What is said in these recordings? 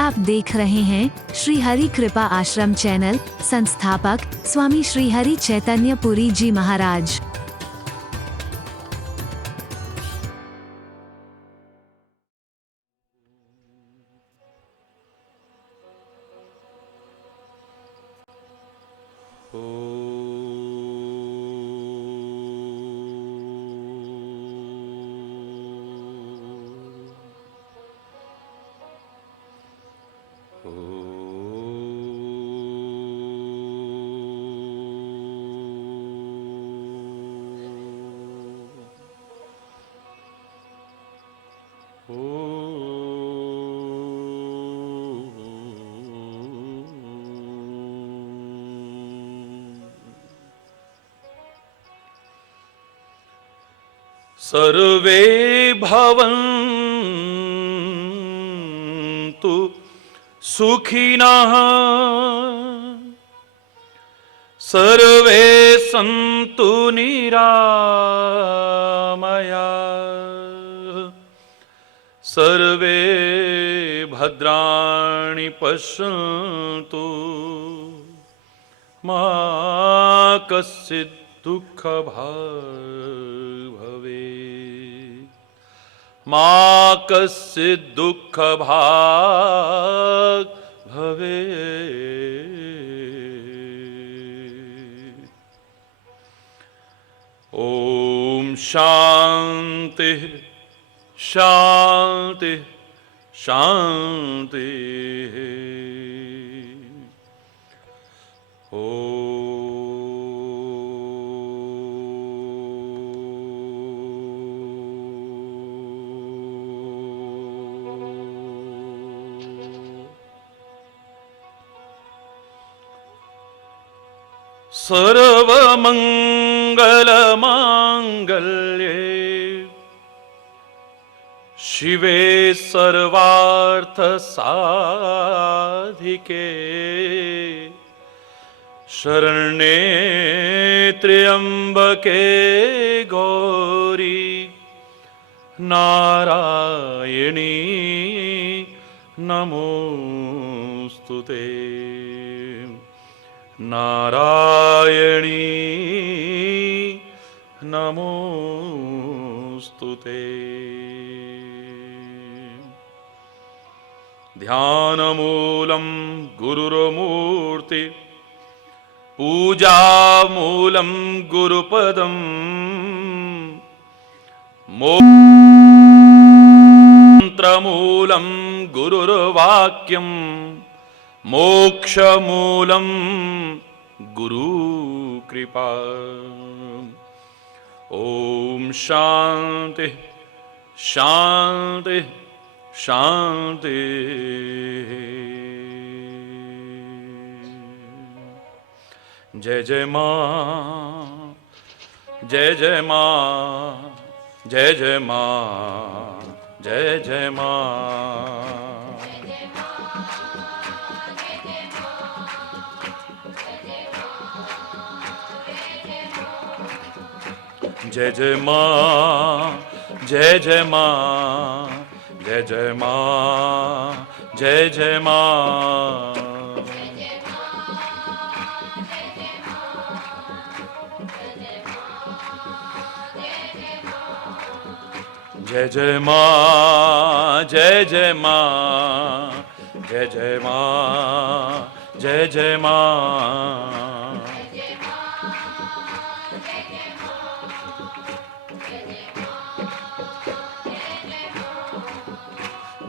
आप देख रहे हैं श्री हरि कृपा आश्रम चैनल। संस्थापक स्वामी श्री हरि चैतन्य पुरी जी महाराज। सर्वे भवन्तु सुखिनः सर्वे सन्तु निरामयाः सर्वे भद्राणि पश्यन्तु मा कश्चित् दुःखभाग् भवेत् मा कश्चित् दुःखभाग् भवेत्। ॐ शान्ति शान्ति शान्ति। सर्वमङ्गलमाङ्गल्ये शिवे सर्वार्थसाधिके शरण्ये त्र्यम्बके गौरी नारायणी नमोस्तुते नारायणी नमोस्तुते। ध्यानमूलं गुरुर्मूर्ति पूजामूलं गुरुपदं मंत्रमूलं गुरुर्वाक्यं मोक्षमूलं गुरुकृपा। ॐ शान्ति शान्ति शान्ति। जय जय माँ जय जय माँ जय जय माँ जय जय माँ। जय जय माँ जय जय माँ जय जय माँ जय जय माँ। जय जय माँ जय जय माँ जय जय माँ जय जय माँ।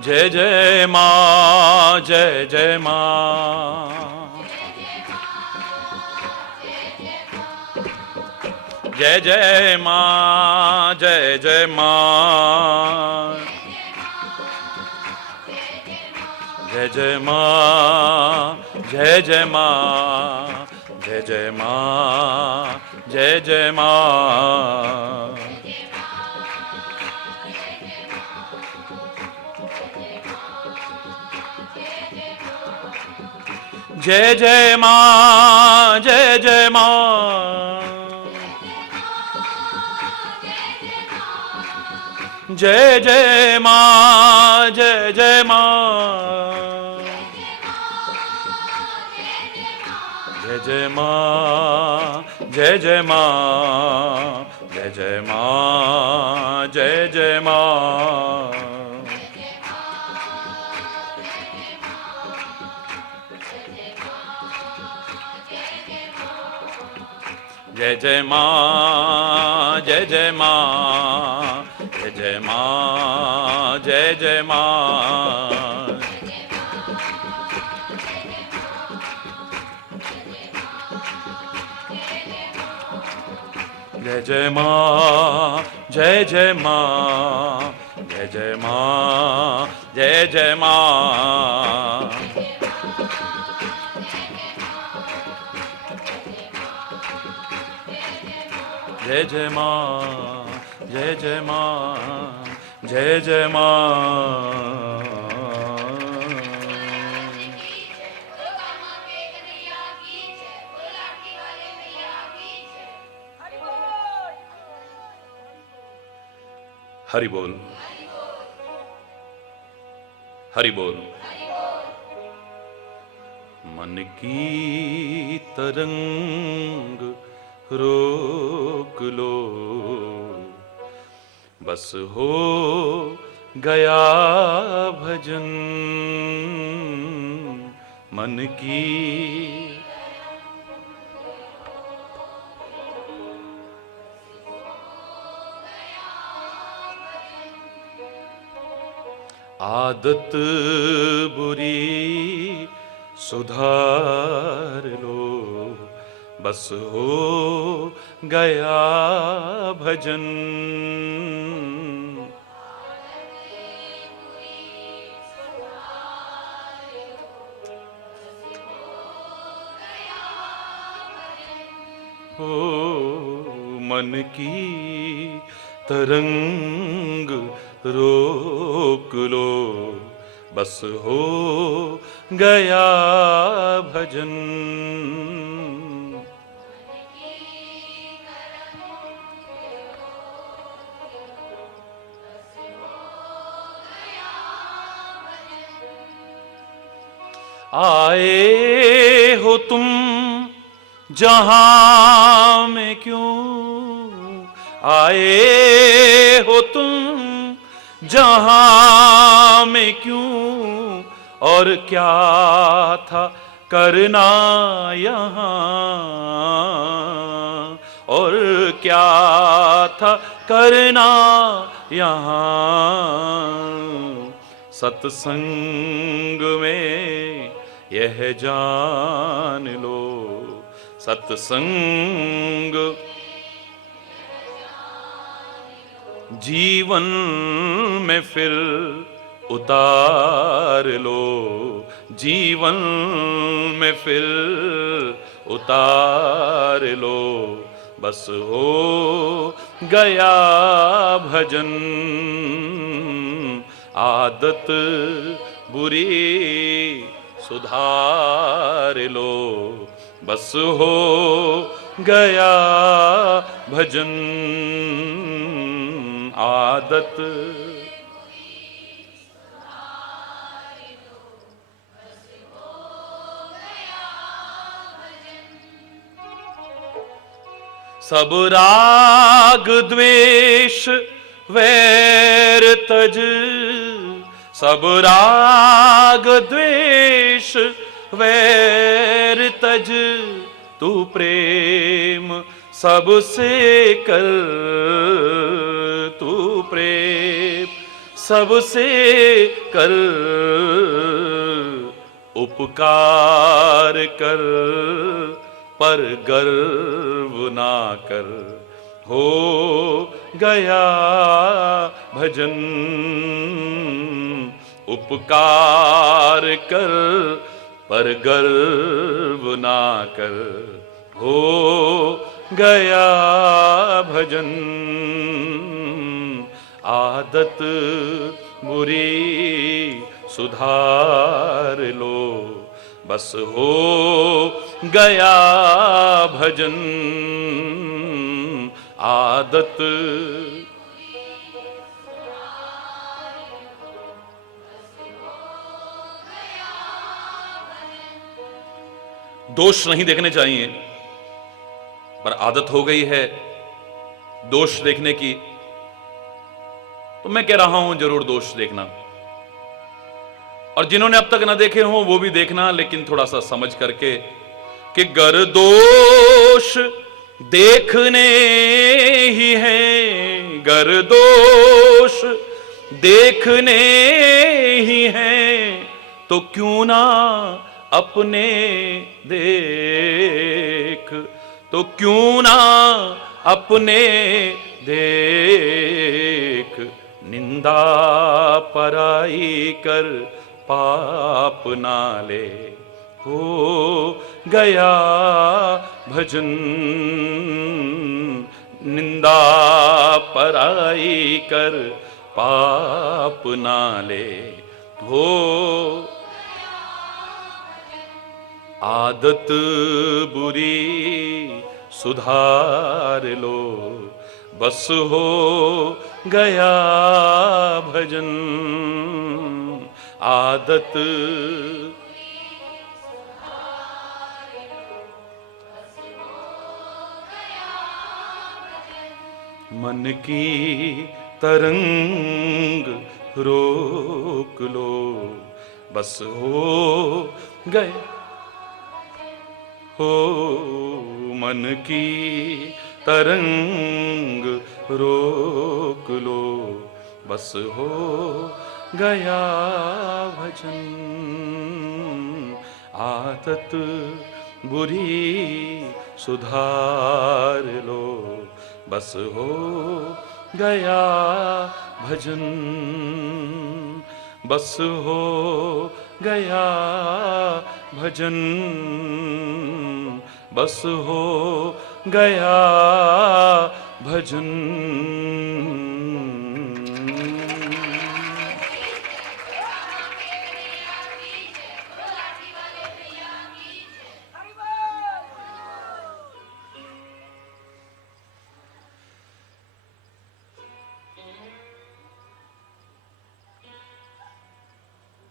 जय जय माँ जय जय माँ जय जय माँ जय जय माँ जय जय माँ जय जय माँ जय जय माँ जय जय माँ। जय जय माँ जय जय माँ जय जय माँ जय जय माँ माँ जय जय माँ जय जय माँ जय जय माँ जय जय माँ जय जय माँ जय जय माँ जय जय माँ जय जय माँ जय जय माँ जय जय माँ जय जय माँ जय जय माँ जय जय माँ जय जय माँ हरि बोल हरि बोल। मन की तरंग रोक लो, बस हो गया भजन। मन की आदत बुरी सुधार लो, बस हो गया भजन। ओ मन की तरंग रोक लो, बस हो गया भजन। आए हो तुम जहां में क्यों, आए हो तुम जहां में क्यों, और क्या था करना यहाँ, और क्या था करना यहाँ। सत्संग में यह जान लो, सत्संग जीवन में फिर उतार लो, जीवन में फिर उतार लो, बस हो गया भजन। आदत बुरी सुधार लो, बस हो गया भजन। आदत सब राग द्वेष वैर तज, सब राग द्वेष वैर तज, तू प्रेम सबसे कर, तू प्रेम सबसे कर, उपकार कर पर गर्व ना कर, हो गया भजन। उपकार कर पर गर्व ना कर, हो गया भजन। आदत बुरी सुधार लो, बस हो गया भजन। आदत दोष नहीं देखने चाहिए, पर आदत हो गई है दोष देखने की, तो मैं कह रहा हूं जरूर दोष देखना, और जिन्होंने अब तक ना देखे हों वो भी देखना, लेकिन थोड़ा सा समझ करके कि गर दोष देखने ही हैं, गर दोष देखने ही हैं, तो क्यों ना अपने देख, तो क्यों ना अपने देख, निंदा पराई कर पाप नाले, हो गया भजन, निंदा पराई कर पाप नाले, हो आदत बुरी सुधार लो, बस हो गया भजन, आदत मन की तरंग रोक लो, बस हो गए, हो मन की तरंग रोक लो, बस हो गया भजन, आदत बुरी सुधार लो, बस हो गया भजन, बस हो गया भजन, बस हो गया भजन।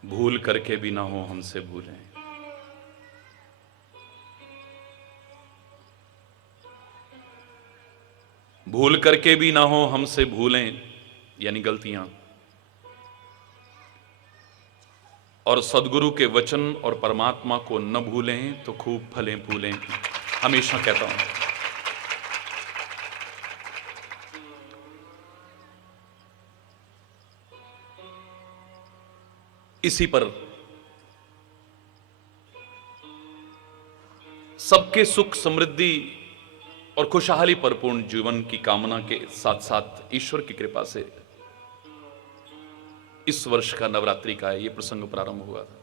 भूल करके भी ना हो हमसे भूलें, भूल करके भी ना हो हमसे भूलें, यानी गलतियां, और सदगुरु के वचन और परमात्मा को न भूलें तो खूब फलें फूलें। हमेशा कहता हूं, इसी पर सबके सुख समृद्धि और खुशहाली परिपूर्ण जीवन की कामना के साथ साथ ईश्वर की कृपा से इस वर्ष का नवरात्रि का यह प्रसंग प्रारंभ हुआ था।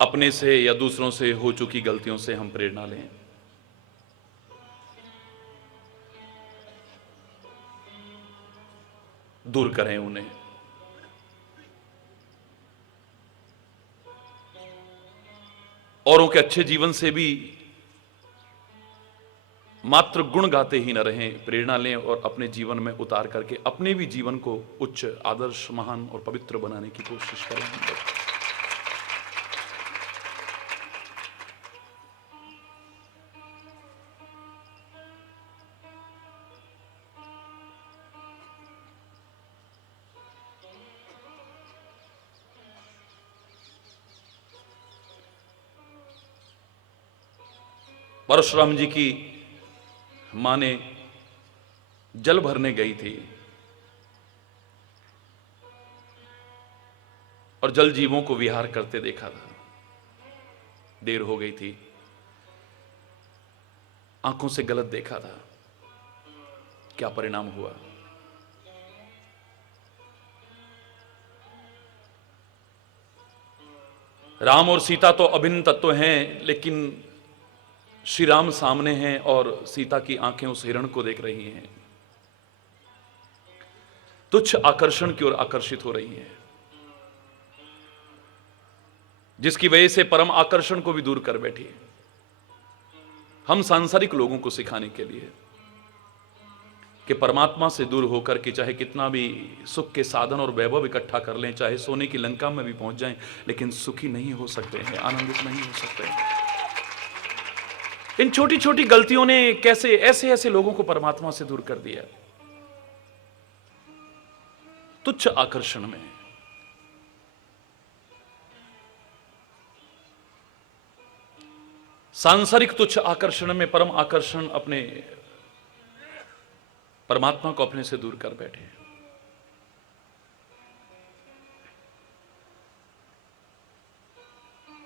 अपने से या दूसरों से हो चुकी गलतियों से हम प्रेरणा लें, दूर करें उन्हें, औरों के अच्छे जीवन से भी मात्र गुण गाते ही न रहें, प्रेरणा लें और अपने जीवन में उतार करके अपने भी जीवन को उच्च आदर्श महान और पवित्र बनाने की कोशिश करें। परशुराम जी की मां ने जल भरने गई थी और जल जीवों को विहार करते देखा था। देर हो गई थी, आंखों से गलत देखा था। क्या परिणाम हुआ? राम और सीता तो अभिन्न तत्व हैं, लेकिन श्री राम सामने हैं और सीता की आंखें उस हिरण को देख रही हैं, तुच्छ आकर्षण की ओर आकर्षित हो रही हैं, जिसकी वजह से परम आकर्षण को भी दूर कर बैठी। हम सांसारिक लोगों को सिखाने के लिए कि परमात्मा से दूर होकर के चाहे कितना भी सुख के साधन और वैभव इकट्ठा कर लें, चाहे सोने की लंका में भी पहुंच जाएं, लेकिन सुखी नहीं हो सकते हैं, आनंदित नहीं हो सकते हैं। इन छोटी छोटी गलतियों ने कैसे ऐसे ऐसे लोगों को परमात्मा से दूर कर दिया। तुच्छ आकर्षण में, सांसारिक तुच्छ आकर्षण में परम आकर्षण अपने परमात्मा को अपने से दूर कर बैठे।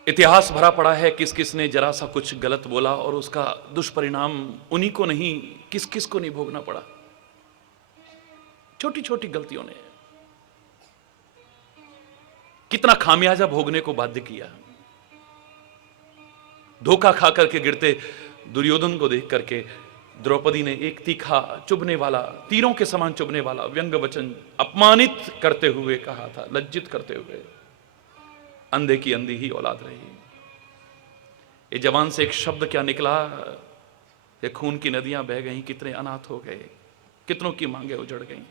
इतिहास भरा पड़ा है किस किस ने जरा सा कुछ गलत बोला और उसका दुष्परिणाम उन्हीं को नहीं, किस किस को नहीं भोगना पड़ा। छोटी छोटी गलतियों ने कितना खामियाजा भोगने को बाध्य किया। धोखा खा करके गिरते दुर्योधन को देख करके द्रौपदी ने एक तीखा चुभने वाला, तीरों के समान चुभने वाला व्यंग वचन अपमानित करते हुए कहा था, लज्जित करते हुए, अंधे की अंधी ही औलाद रही। ये जवान से एक शब्द क्या निकला, ये खून की नदियां बह गईं, कितने अनाथ हो गए, कितनों की मांगे उजड़ गईं,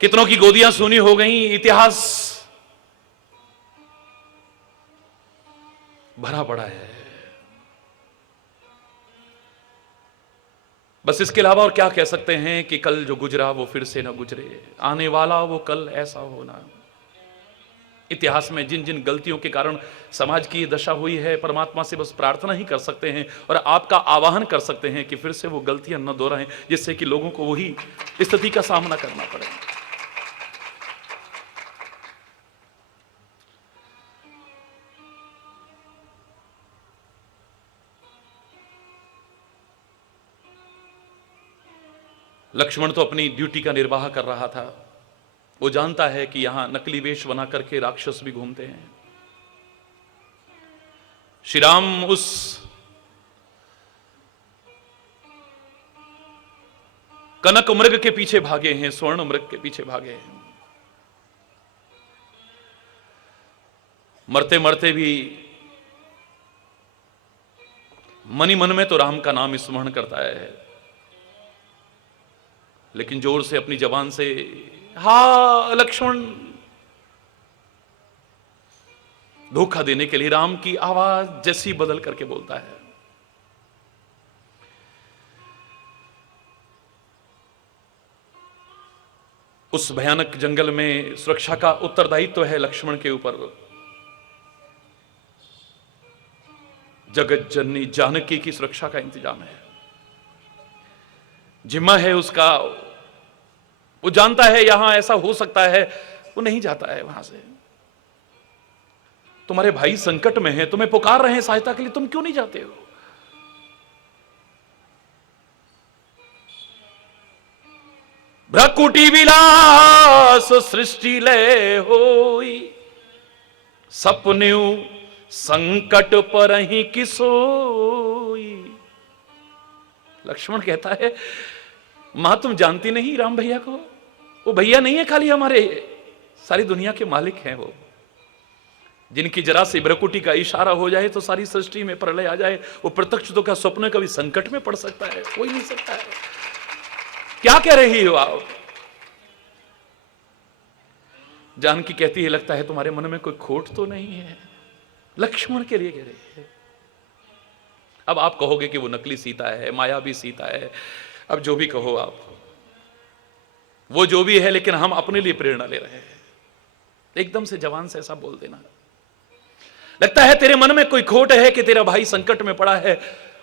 कितनों की गोदियां सूनी हो गईं। इतिहास भरा पड़ा है। बस इसके अलावा और क्या कह सकते हैं कि कल जो गुजरा वो फिर से ना गुजरे, आने वाला वो कल ऐसा होना। इतिहास में जिन जिन गलतियों के कारण समाज की दशा हुई है, परमात्मा से बस प्रार्थना ही कर सकते हैं और आपका आवाहन कर सकते हैं कि फिर से वो गलतियां न दोहराएं, जिससे कि लोगों को वही स्थिति का सामना करना पड़े। लक्ष्मण तो अपनी ड्यूटी का निर्वाह कर रहा था। वो जानता है कि यहां नकली वेश बना करके राक्षस भी घूमते हैं। श्री राम उस कनक मृग के पीछे भागे हैं, स्वर्ण मृग के पीछे भागे हैं। मरते मरते भी मनी मन में तो राम का नाम स्मरण करता है, लेकिन जोर से अपनी जबान से हा लक्ष्मण धोखा देने के लिए राम की आवाज जैसी बदल करके बोलता है। उस भयानक जंगल में सुरक्षा का उत्तरदायित्व है लक्ष्मण के ऊपर। जगत जननी जानकी की सुरक्षा का इंतजाम है, जिम्मा है उसका। वो जानता है यहां ऐसा हो सकता है, वो नहीं जाता है वहां से। तुम्हारे भाई संकट में हैं, तुम्हें पुकार रहे हैं सहायता के लिए, तुम क्यों नहीं जाते हो? भ्रकुटी विलास सृष्टि ले होई, सपन्यू संकट पर ही किसोई। लक्ष्मण कहता है मां तुम जानती नहीं राम भैया को, वो भैया नहीं है खाली हमारे, सारी दुनिया के मालिक हैं वो, जिनकी जरा सी भ्रकुटी का इशारा हो जाए तो सारी सृष्टि में प्रलय आ जाए। वो प्रत्यक्ष तो का स्वप्न कभी संकट में पड़ सकता है, कोई नहीं सकता है। क्या कह रही हो आप? जानकी कहती है लगता है तुम्हारे मन में कोई खोट तो नहीं है। लक्ष्मण के लिए कह रही है। अब आप कहोगे कि वो नकली सीता है, मायावी सीता है, अब जो भी कहो आप, वो जो भी है, लेकिन हम अपने लिए प्रेरणा ले रहे हैं। एकदम से जवान से ऐसा बोल देना, लगता है तेरे मन में कोई खोट है कि तेरा भाई संकट में पड़ा है,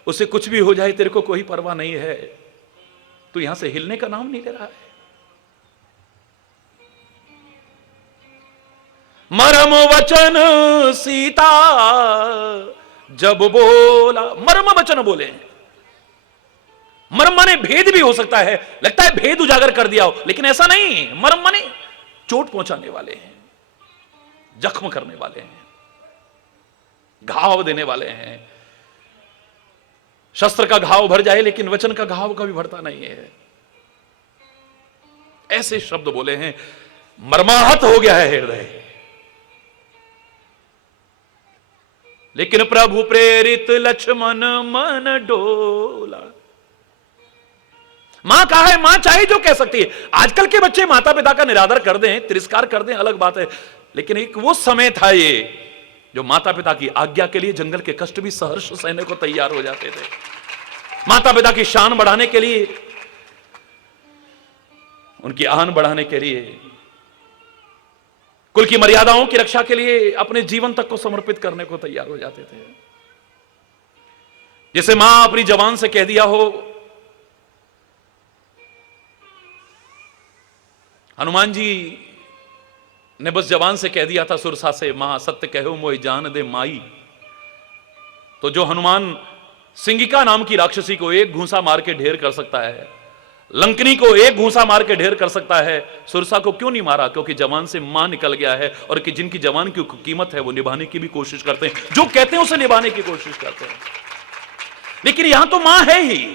उसे कुछ भी हो जाए तेरे को कोई परवाह नहीं है, तू यहां से हिलने का नाम नहीं ले रहा है। मरम वचन सीता जब बोला, मर्म वचन बोले। मर्म माने भेद भी हो सकता है, लगता है भेद उजागर कर दिया हो, लेकिन ऐसा नहीं। मर्म माने चोट पहुंचाने वाले हैं, जख्म करने वाले हैं, घाव देने वाले हैं। शस्त्र का घाव भर जाए लेकिन वचन का घाव कभी भरता नहीं है। ऐसे शब्द बोले हैं, मर्माहत हो गया है हृदय। लेकिन प्रभु प्रेरित लक्ष्मण मन डोला। मां कहा है, मां चाहे जो कह सकती है। आजकल के बच्चे माता पिता का निरादर कर दें, तिरस्कार कर दें, अलग बात है, लेकिन एक वो समय था ये जो माता पिता की आज्ञा के लिए जंगल के कष्ट भी सहर्ष सहने को तैयार हो जाते थे। माता पिता की शान बढ़ाने के लिए, उनकी आन बढ़ाने के लिए, कुल की मर्यादाओं की रक्षा के लिए अपने जीवन तक को समर्पित करने को तैयार हो जाते थे। जैसे मां अपनी जवान से कह दिया हो, हनुमान जी ने बस जवान से कह दिया था सुरसा से, मां सत्य कहो मोहि जान दे माई। तो जो हनुमान सिंगिका नाम की राक्षसी को एक घूंसा मार के ढेर कर सकता है, लंकनी को एक घूंसा मार के ढेर कर सकता है, सुरसा को क्यों नहीं मारा? क्योंकि जवान से मां निकल गया है, और कि जिनकी जवान की कीमत है वो निभाने की भी कोशिश करते हैं, जो कहते हैं उसे निभाने की कोशिश करते हैं। लेकिन यहां तो मां है ही।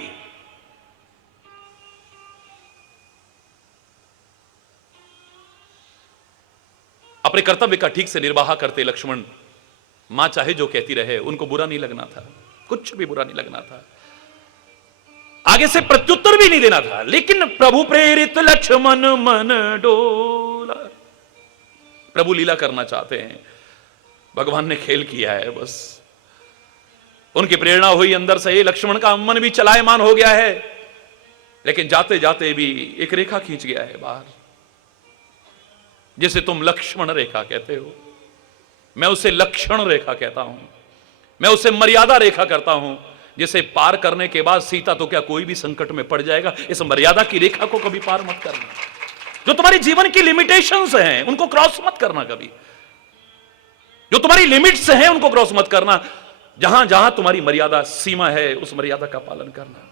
अपने कर्तव्य का ठीक से निर्वाह करते लक्ष्मण, मां चाहे जो कहती रहे उनको बुरा नहीं लगना था, कुछ भी बुरा नहीं लगना था, आगे से प्रत्युत्तर भी नहीं देना था। लेकिन प्रभु प्रेरित लक्ष्मण मन डोला, प्रभु लीला करना चाहते हैं, भगवान ने खेल किया है, बस उनकी प्रेरणा हुई अंदर से, लक्ष्मण का मन भी चलायमान हो गया है, लेकिन जाते जाते भी एक रेखा खींच गया है बाहर, जिसे तुम लक्ष्मण रेखा कहते हो, मैं उसे लक्षण रेखा कहता हूं, मैं उसे मर्यादा रेखा करता हूं, जिसे पार करने के बाद सीता तो क्या कोई भी संकट में पड़ जाएगा। इस मर्यादा की रेखा को कभी पार मत करना, जो तुम्हारी जीवन की लिमिटेशंस हैं उनको क्रॉस मत करना कभी, जो तुम्हारी लिमिट्स हैं उनको क्रॉस मत करना, जहां जहां तुम्हारी मर्यादा सीमा है उस मर्यादा का पालन करना।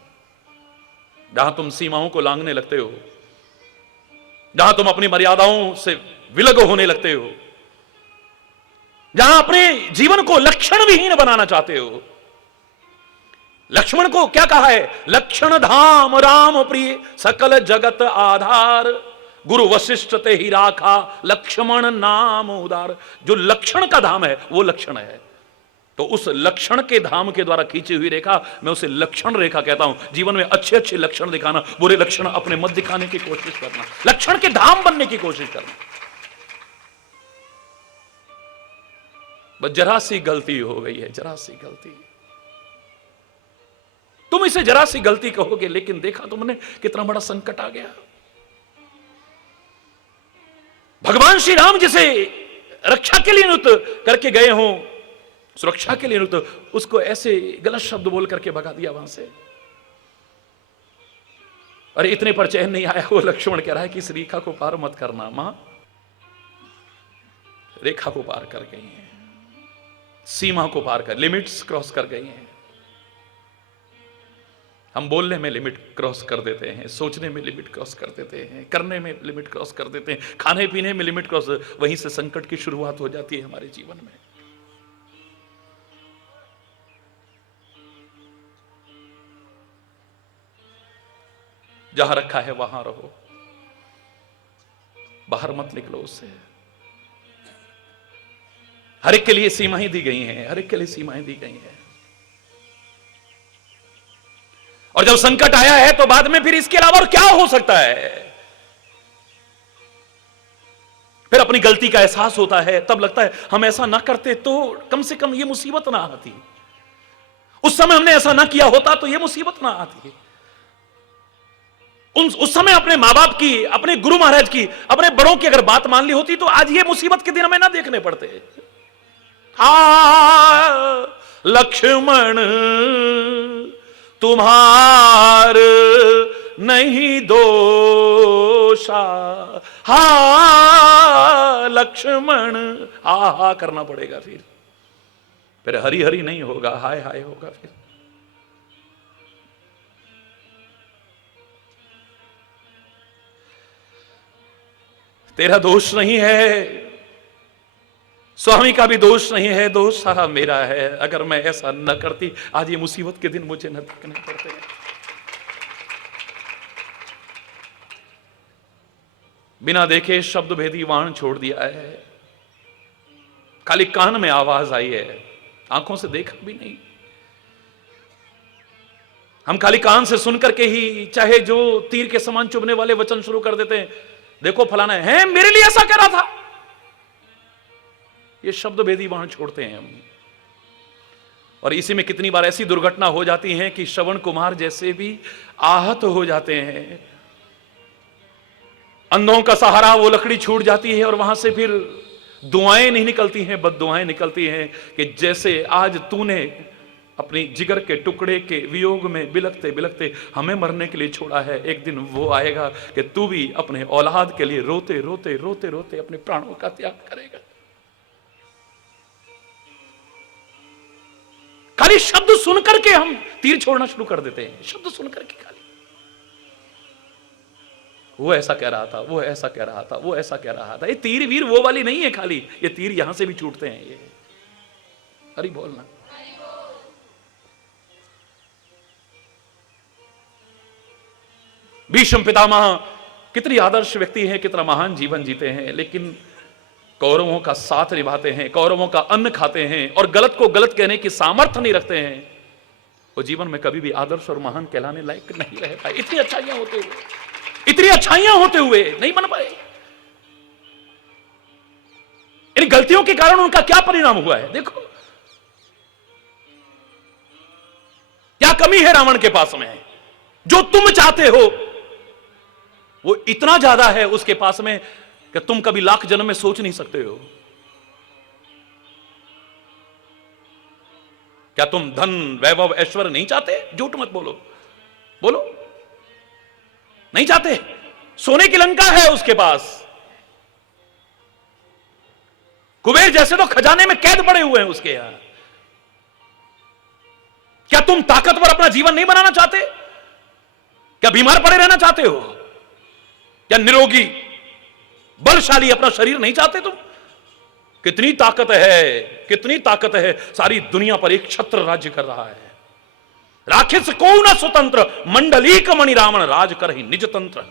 जहां तुम सीमाओं को लांघने लगते हो, जहां तुम अपनी मर्यादाओं से विलग होने लगते हो, जहां अपने जीवन को लक्षण विहीन बनाना चाहते हो, लक्ष्मण को क्या कहा है? लक्षण धाम राम प्रिय सकल जगत आधार, गुरु वशिष्ठ ते ही राखा लक्ष्मण नाम उदार। जो लक्षण का धाम है वो लक्षण है, तो उस लक्षण के धाम के द्वारा खींची हुई रेखा मैं उसे लक्षण रेखा कहता हूं। जीवन में अच्छे अच्छे लक्षण दिखाना, बुरे लक्षण अपने मत दिखाने की कोशिश करना, लक्षण के धाम बनने की कोशिश करना। बस जरा सी गलती हो गई है, जरा सी गलती, तुम इसे जरा सी गलती कहोगे, लेकिन देखा तुमने कितना बड़ा संकट आ गया। भगवान श्री राम जिसे रक्षा के लिए नियुक्त करके गए हों, सुरक्षा के लिए नियुक्त, उसको ऐसे गलत शब्द बोल करके भगा दिया वहां से। अरे इतने पर चैन नहीं आया, वो लक्ष्मण कह रहा है कि इस रेखा को पार मत करना। मां रेखा को पार कर गई हैं, सीमा को पार कर, लिमिट्स क्रॉस कर गई हैं। हम बोलने में लिमिट क्रॉस कर देते हैं, सोचने में लिमिट क्रॉस कर देते हैं, करने में लिमिट क्रॉस कर देते हैं, खाने पीने में लिमिट क्रॉस, वहीं से संकट की शुरुआत हो जाती है हमारे जीवन में। जहां रखा है वहां रहो, बाहर मत निकलो उससे। हर एक के लिए सीमाएं दी गई हैं, हर एक के लिए सीमाएं दी गई हैं, और जब संकट आया है तो बाद में फिर इसके अलावा और क्या हो सकता है? फिर अपनी गलती का एहसास होता है, तब लगता है हम ऐसा ना करते तो कम से कम ये मुसीबत ना आती, उस समय हमने ऐसा ना किया होता तो ये मुसीबत ना आती, उस समय अपने मां बाप की, अपने गुरु महाराज की, अपने बड़ों की अगर बात मान ली होती तो आज ये मुसीबत के दिन हमें ना देखने पड़ते। लक्ष्मण तुम्हार नहीं दोषा, लक्ष्मण, हा करना पड़ेगा, फिर हरि हरि नहीं होगा, हाय हाय होगा। फिर तेरा दोष नहीं है, स्वामी का भी दोष नहीं है, दोष सारा मेरा है। अगर मैं ऐसा न करती आज ये मुसीबत के दिन मुझे न देखने पड़ते। बिना देखे शब्द भेदी वाण छोड़ दिया है, खाली कान में आवाज आई है, आंखों से देखा भी नहीं। हम खाली कान से सुनकर के ही चाहे जो तीर के समान चुभने वाले वचन शुरू कर देते हैं, देखो फलाना है मेरे लिए ऐसा कह रहा था। ये शब्द भेदी बाण छोड़ते हैं हम, और इसी में कितनी बार ऐसी दुर्घटना हो जाती है कि श्रवण कुमार जैसे भी आहत हो जाते हैं। अंधों का सहारा, वो लकड़ी छूट जाती है और वहां से फिर दुआएं नहीं निकलती हैं, बद दुआएं निकलती हैं कि जैसे आज तूने अपनी जिगर के टुकड़े के वियोग में बिलखते बिलखते हमें मरने के लिए छोड़ा है, एक दिन वो आएगा कि तू भी अपने औलाद के लिए रोते रोते रोते रोते अपने प्राणों का त्याग करेगा। खाली शब्द सुनकर के हम तीर छोड़ना शुरू कर देते हैं, शब्द सुनकर के खाली वो ऐसा कह रहा था, वो ऐसा कह रहा था, वो ऐसा कह रहा था। ये तीर वीर वो वाली नहीं है, खाली ये तीर यहां से भी छूटते हैं। ये हरि बोलना। भीष्म पितामह कितनी आदर्श व्यक्ति हैं, कितना महान जीवन जीते हैं, लेकिन कौरवों का साथ निभाते हैं, कौरवों का अन्न खाते हैं और गलत को गलत कहने की सामर्थ्य नहीं रखते हैं। वो जीवन में कभी भी आदर्श और महान कहलाने लायक नहीं रह पाए। इतनी अच्छाइयां होते हुए, इतनी अच्छाइयां होते हुए नहीं बन पाए। इन गलतियों के कारण उनका क्या परिणाम हुआ है, देखो क्या कमी है रावण के पास में। जो तुम चाहते हो वो इतना ज्यादा है उसके पास में कि तुम कभी लाख जन्म में सोच नहीं सकते हो। क्या तुम धन वैभव ऐश्वर्य नहीं चाहते? झूठ मत बोलो, बोलो नहीं चाहते। सोने की लंका है उसके पास, कुबेर जैसे तो खजाने में कैद पड़े हुए हैं उसके यहां। क्या तुम ताकतवर अपना जीवन नहीं बनाना चाहते? क्या बीमार पड़े रहना चाहते हो? क्या निरोगी बलशाली अपना शरीर नहीं चाहते तुम? कितनी ताकत है, कितनी ताकत है। सारी दुनिया पर एक छत्र राज्य कर रहा है। राक्षस को न स्वतंत्र, मंडलीक मणि रावण राज कर ही निज तंत्र।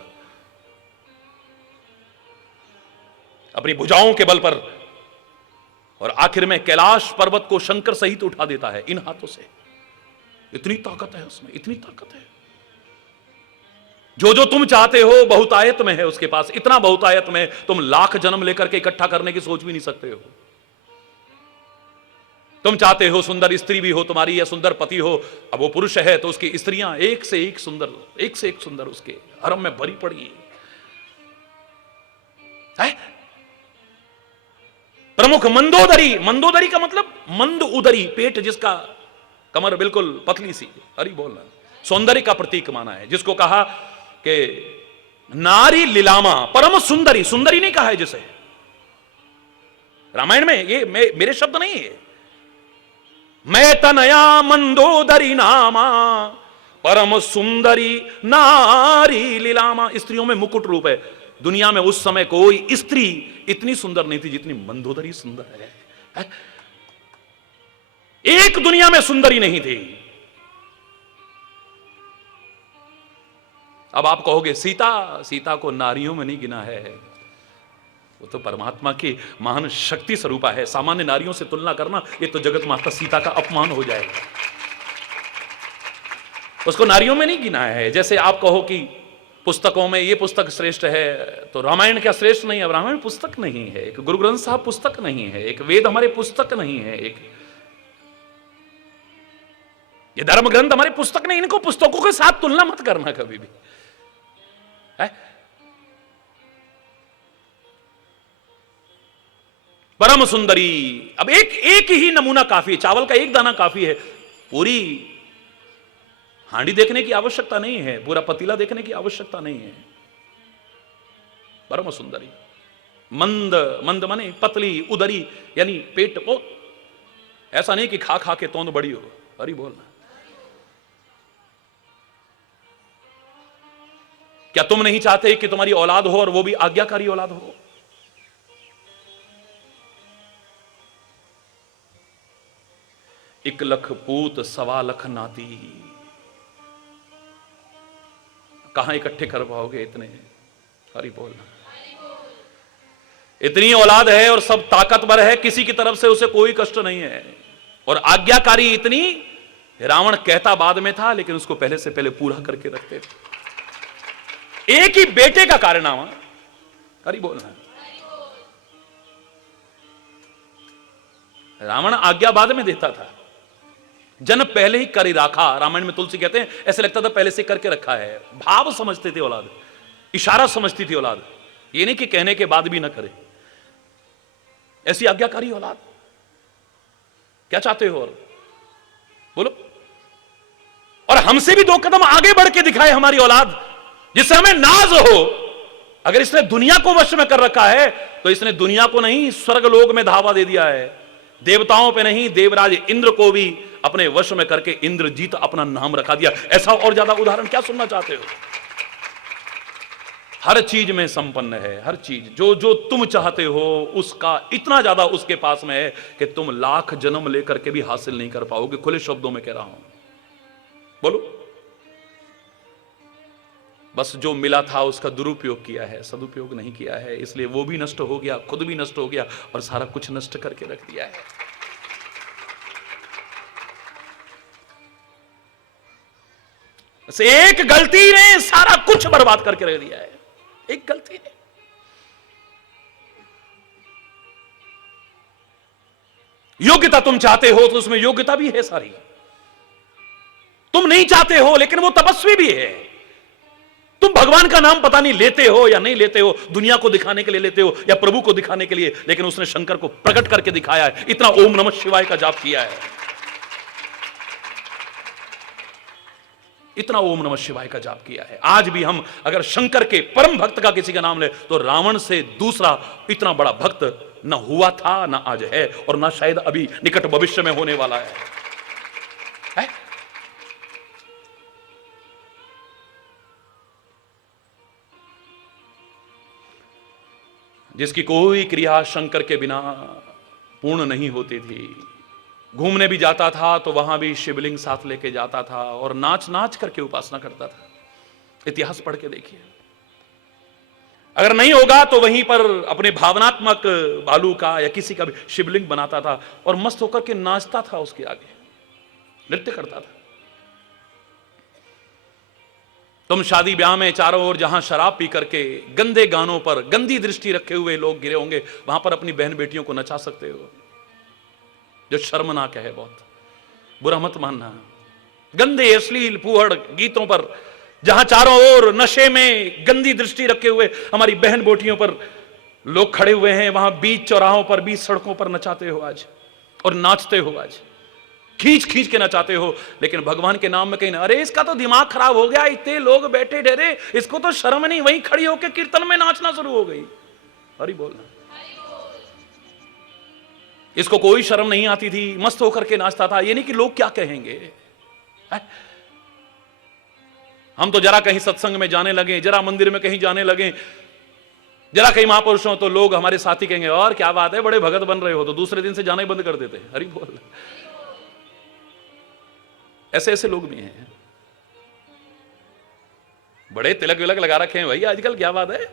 अपनी भुजाओं के बल पर और आखिर में कैलाश पर्वत को शंकर सहित उठा देता है इन हाथों से। इतनी ताकत है उसमें, इतनी ताकत है। जो जो तुम चाहते हो बहुतायत में है उसके पास। इतना बहुतायत में तुम लाख जन्म लेकर के इकट्ठा करने की सोच भी नहीं सकते हो। तुम चाहते हो सुंदर स्त्री भी हो तुम्हारी या सुंदर पति हो, अब वो पुरुष है तो उसकी स्त्रियां एक से एक सुंदर, एक से एक सुंदर उसके हरम में भरी पड़ी है। प्रमुख मंदोदरी, मंदोदरी का मतलब मंद उदरी, पेट जिसका, कमर बिल्कुल पतली सी, हरी बोलना, सौंदर्य का प्रतीक माना है। जिसको कहा कि नारी लीलामा, परम सुंदरी, सुंदरी नहीं कहा है जिसे रामायण में, ये मेरे शब्द नहीं है। मैं तनया मंदोदरी नामा परम सुंदरी नारी लीलामा। स्त्रियों में मुकुट रूप है। दुनिया में उस समय कोई स्त्री इतनी सुंदर नहीं थी जितनी मंदोदरी सुंदर है। एक दुनिया में सुंदरी नहीं थी। अब आप कहोगे सीता, सीता को नारियों में नहीं गिना है, वो तो परमात्मा की महान शक्ति स्वरूपा है। सामान्य नारियों से तुलना करना ये तो जगत माता सीता का अपमान हो जाएगा। उसको नारियों में नहीं गिना है। जैसे आप कहो कि पुस्तकों में ये पुस्तक श्रेष्ठ है, तो रामायण क्या श्रेष्ठ नहीं है? अब रामायण पुस्तक नहीं है, एक गुरु ग्रंथ साहब पुस्तक नहीं है, एक वेद हमारे पुस्तक नहीं है, एक ये धर्म ग्रंथ हमारे पुस्तक नहीं। इनको पुस्तकों के साथ तुलना मत करना कभी भी है? परम सुंदरी। अब एक ही नमूना काफी है, चावल का एक दाना काफी है। पूरी हांडी देखने की आवश्यकता नहीं है, पूरा पतीला देखने की आवश्यकता नहीं है। परम सुंदरी। मंद, मंद माने पतली, उदरी यानी पेट बहुत, ऐसा नहीं कि खा खा के तोंद बड़ी हो। हरी बोलना। क्या तुम नहीं चाहते कि तुम्हारी औलाद हो और वो भी आज्ञाकारी औलाद हो? एक लख पूत सवा लख नाती, कहां इकट्ठे कर पाओगे इतने? हरी बोलना। इतनी औलाद है और सब ताकतवर है, किसी की तरफ से उसे कोई कष्ट नहीं है। और आज्ञाकारी इतनी रावण कहता बाद में था, लेकिन उसको पहले से पहले पूरा करके रखते थे। एक ही बेटे का कारनामा, हरि बोल रहा, रावण आज्ञा बाद में देता था, जन पहले ही कर ही रखा। रामायण में तुलसी कहते हैं ऐसे लगता था पहले से करके रखा है। भाव समझते थे औलाद, इशारा समझती थी औलाद, ये नहीं कि कहने के बाद भी ना करे। ऐसी आज्ञाकारी औलाद, क्या चाहते हो और बोलो। और हमसे भी 2 कदम आगे बढ़ के दिखाए हमारी औलाद, जिससे हमें नाज हो। अगर इसने दुनिया को वश में कर रखा है तो इसने दुनिया को नहीं, स्वर्ग लोक में धावा दे दिया है। देवताओं पे नहीं, देवराज इंद्र को भी अपने वश में करके इंद्रजीत अपना नाम रखा दिया। ऐसा और ज्यादा उदाहरण क्या सुनना चाहते हो? हर चीज में संपन्न है, हर चीज जो जो तुम चाहते हो उसका इतना ज्यादा उसके पास में है कि तुम लाख जन्म लेकर के भी हासिल नहीं कर पाओगे। खुले शब्दों में कह रहा हूं, बोलो। बस जो मिला था उसका दुरुपयोग किया है, सदुपयोग नहीं किया है, इसलिए वो भी नष्ट हो गया, खुद भी नष्ट हो गया और सारा कुछ नष्ट करके रख दिया है। बस एक गलती ने सारा कुछ बर्बाद करके रख दिया है, एक गलती ने। योग्यता तुम चाहते हो तो उसमें योग्यता भी है सारी। तुम नहीं चाहते हो लेकिन वो तपस्वी भी है। तुम भगवान का नाम पता नहीं लेते हो या नहीं लेते हो, दुनिया को दिखाने के लिए लेते हो या प्रभु को दिखाने के लिए, लेकिन उसने शंकर को प्रकट करके दिखाया है। इतना ओम नमः शिवाय का जाप किया है, इतना ओम नमः शिवाय का जाप किया है। आज भी हम अगर शंकर के परम भक्त का किसी का नाम ले तो रावण से दूसरा इतना बड़ा भक्त ना हुआ था, ना आज है और ना शायद अभी निकट भविष्य में होने वाला है? जिसकी कोई क्रिया शंकर के बिना पूर्ण नहीं होती थी। घूमने भी जाता था तो वहां भी शिवलिंग साथ लेके जाता था और नाच नाच करके उपासना करता था। इतिहास पढ़ के देखिए। अगर नहीं होगा तो वहीं पर अपने भावनात्मक भालू का या किसी का भी शिवलिंग बनाता था और मस्त होकर के नाचता था, उसके आगे नृत्य करता था। तुम शादी ब्याह में चारों ओर जहां शराब पी करके गंदे गानों पर गंदी दृष्टि रखे हुए लोग गिरे होंगे, वहां पर अपनी बहन बेटियों को नचा सकते हो, जो शर्मनाक है। बहुत बुरा मत मानना। गंदे अश्लील फूहड़ गीतों पर जहां चारों ओर नशे में गंदी दृष्टि रखे हुए हमारी बहन बेटियों पर लोग खड़े हुए हैं, वहां बीच चौराहों पर, बीच सड़कों पर नचाते हो आज और नाचते हो आज, खींच खींच के नचाते हो। लेकिन भगवान के नाम में कहीं ना, अरे इसका तो दिमाग खराब हो गया, इतने लोग बैठे डरे, इसको तो शर्म नहीं, वहीं खड़ी होकर कीर्तन में नाचना शुरू हो गई। हरि बोलना। इसको कोई शर्म नहीं आती थी, मस्त होकर के नाचता था। ये नहीं कि लोग क्या कहेंगे। हम तो जरा कहीं सत्संग में जाने लगे, जरा मंदिर में कहीं जाने लगे, जरा कहीं महापुरुष हो तो लोग हमारे साथी कहेंगे और क्या बात है, बड़े भगत बन रहे हो, तो दूसरे दिन से जाना ही बंद कर देते। हरि बोल। ऐसे ऐसे लोग भी हैं, बड़े तिलक विलक लगा रखे हैं भाई आजकल, क्या बात है।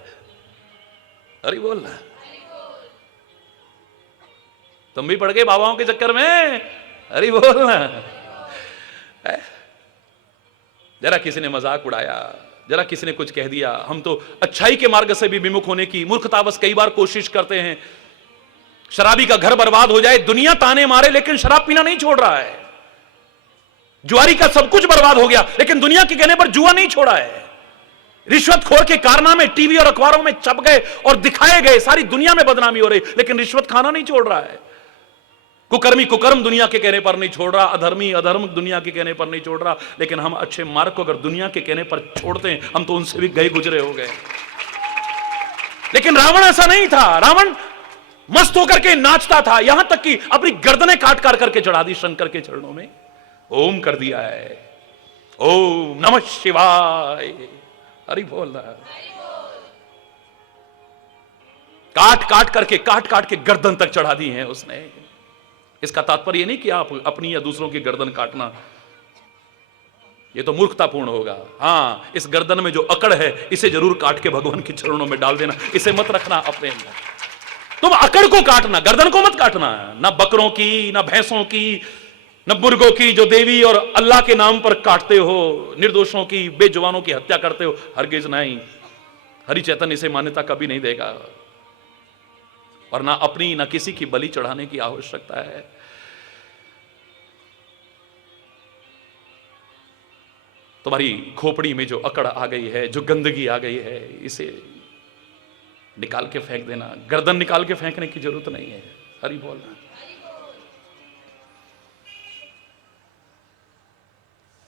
अरे बोल, तुम भी पड़ गए बाबाओं के चक्कर में। अरे बोल ना। जरा किसी ने मजाक उड़ाया, जरा किसी ने कुछ कह दिया, हम तो अच्छाई के मार्ग से भी विमुख होने की मूर्खतावश कई बार कोशिश करते हैं। शराबी का घर बर्बाद हो जाए, दुनिया ताने मारे, लेकिन शराब पीना नहीं छोड़ रहा है। जुआरी का सब कुछ बर्बाद हो गया, लेकिन दुनिया के कहने पर जुआ नहीं छोड़ा है। रिश्वतखोर के कारनामे टीवी और अखबारों में छप गए और दिखाए गए, सारी दुनिया में बदनामी हो रही, लेकिन रिश्वत खाना नहीं छोड़ रहा है। कुकर्मी कुकर्म दुनिया के कहने पर नहीं छोड़ रहा, अधर्मी अधर्म दुनिया के कहने पर नहीं छोड़ रहा, लेकिन हम अच्छे मार्ग को अगर दुनिया के कहने पर छोड़ते हैं, हम तो उनसे भी गए गुजरे हो गए। लेकिन रावण ऐसा नहीं था। रावण मस्त होकर के नाचता था, यहां तक कि अपनी गर्दनें काट काट करके चढ़ा दी शंकर के चरणों में, ओम कर दिया है, ओम नमः शिवाय। हरि बोल रहा है। काट काट के गर्दन तक चढ़ा दी है उसने। इसका तात्पर्य नहीं कि आप अपनी या दूसरों की गर्दन काटना, ये तो मूर्खतापूर्ण होगा। हां, इस गर्दन में जो अकड़ है इसे जरूर काट के भगवान के चरणों में डाल देना, इसे मत रखना अपने अंदर। तुम अकड़ को काटना, गर्दन को मत काटना। ना बकरों की, ना भैंसों की, न बुर्गों की जो देवी और अल्लाह के नाम पर काटते हो, निर्दोषों की बेजुबानों की हत्या करते हो, हरगिज नहीं। हरि चैतन्य इसे मान्यता कभी नहीं देगा, और ना अपनी ना किसी की बलि चढ़ाने की आवश्यकता है। तुम्हारी खोपड़ी में जो अकड़ आ गई है, जो गंदगी आ गई है, इसे निकाल के फेंक देना। गर्दन निकाल के फेंकने की जरूरत नहीं है। हरि बोलना।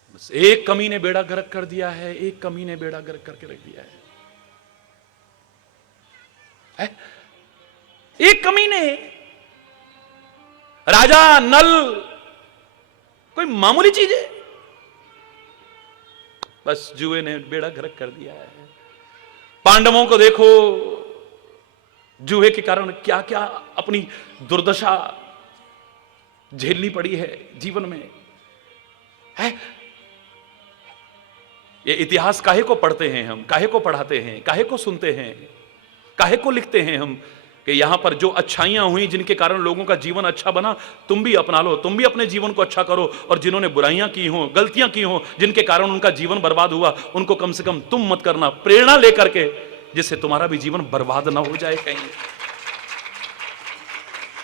बस एक कमी ने बेड़ा गर्क कर दिया है, एक कमी ने बेड़ा गर्क करके रख दिया है? एक कमी ने, राजा नल कोई मामूली चीज है, बस जुए ने बेड़ा गर्क कर दिया है। पांडवों को देखो, जुए के कारण क्या क्या अपनी दुर्दशा झेलनी पड़ी है जीवन में, है? ये इतिहास काहे को पढ़ते हैं हम, काहे को पढ़ाते हैं, काहे को सुनते हैं, काहे को लिखते हैं हम? कि यहां पर जो अच्छाइयां हुई, जिनके कारण लोगों का जीवन अच्छा बना, तुम भी अपना लो, तुम भी अपने जीवन को अच्छा करो। और जिन्होंने बुराइयां की हो, गलतियां की हो, जिनके कारण उनका जीवन बर्बाद हुआ, उनको कम से कम तुम मत करना, प्रेरणा लेकर के, जिससे तुम्हारा भी जीवन बर्बाद ना हो जाए कहीं।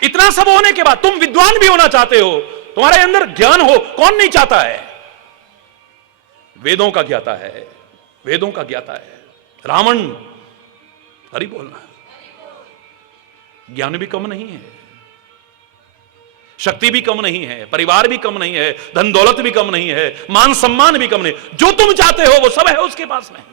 इतना सब होने के बाद तुम विद्वान भी होना चाहते हो, तुम्हारे अंदर ज्ञान हो, कौन नहीं चाहता है? वेदों का ज्ञाता है, वेदों का ज्ञाता है रावण। हरि बोलना। ज्ञान भी कम नहीं है, शक्ति भी कम नहीं है, परिवार भी कम नहीं है, धन दौलत भी कम नहीं है, मान सम्मान भी कम नहीं, जो तुम चाहते हो वो सब है उसके पास में।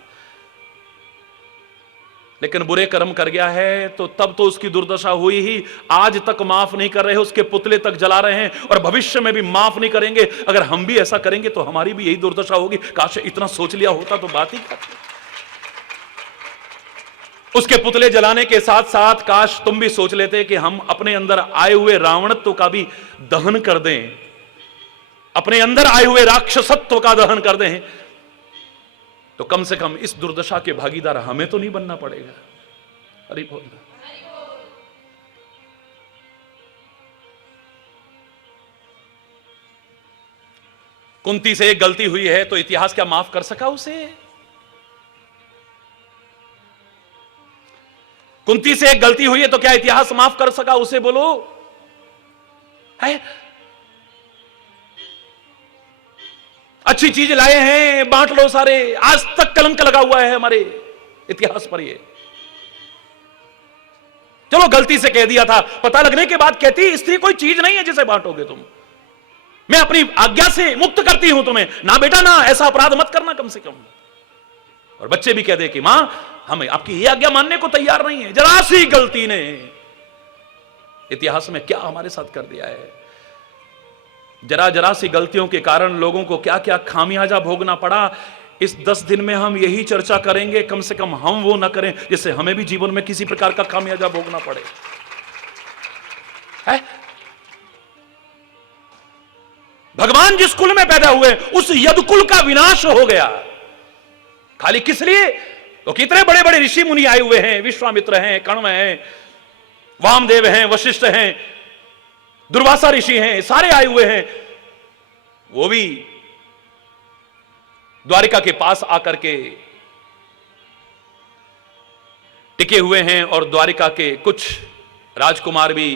लेकिन बुरे कर्म कर गया है तो तब तो उसकी दुर्दशा हुई ही। आज तक माफ नहीं कर रहे, उसके पुतले तक जला रहे हैं, और भविष्य में भी माफ नहीं करेंगे। अगर हम भी ऐसा करेंगे तो हमारी भी यही दुर्दशा होगी। काश इतना सोच लिया होता तो बात ही क्या थी। उसके पुतले जलाने के साथ साथ काश तुम भी सोच लेते कि हम अपने अंदर आए हुए रावणत्व का भी दहन कर दें, अपने अंदर आए हुए राक्षसत्व का दहन कर दें, तो कम से कम इस दुर्दशा के भागीदार हमें तो नहीं बनना पड़ेगा। अरे बोल। कुंती से एक गलती हुई है तो इतिहास क्या माफ कर सका उसे? कुंती से एक गलती हुई है तो क्या इतिहास माफ कर सका उसे? बोलो है? अच्छी चीज लाए हैं, बांट लो सारे। आज तक कलंक लगा हुआ है हमारे इतिहास पर। ये चलो गलती से कह दिया था, पता लगने के बाद कहती स्त्री कोई चीज नहीं है जिसे बांटोगे तुम, मैं अपनी आज्ञा से मुक्त करती हूं तुम्हें। ना बेटा ना, ऐसा अपराध मत करना कम से कम। और बच्चे भी कह दे कि मां हम आपकी ये आज्ञा मानने को तैयार नहीं है। जरा सी गलती ने इतिहास में क्या हमारे साथ कर दिया है। जरा जरा सी गलतियों के कारण लोगों को क्या क्या खामियाजा भोगना पड़ा। इस 10 दिन में हम यही चर्चा करेंगे, कम से कम हम वो ना करें जिससे हमें भी जीवन में किसी प्रकार का खामियाजा भोगना पड़े। है? भगवान जिस कुल में पैदा हुए उस यदुकुल का विनाश हो गया। खाली किस लिए? तो कितने बड़े बड़े ऋषि मुनि आए हुए हैं, विश्वामित्र हैं, कण्व हैं, वामदेव हैं, वशिष्ठ हैं, दुर्वासा ऋषि हैं, सारे आए हुए हैं। वो भी द्वारिका के पास आकर के टिके हुए हैं। और द्वारिका के कुछ राजकुमार भी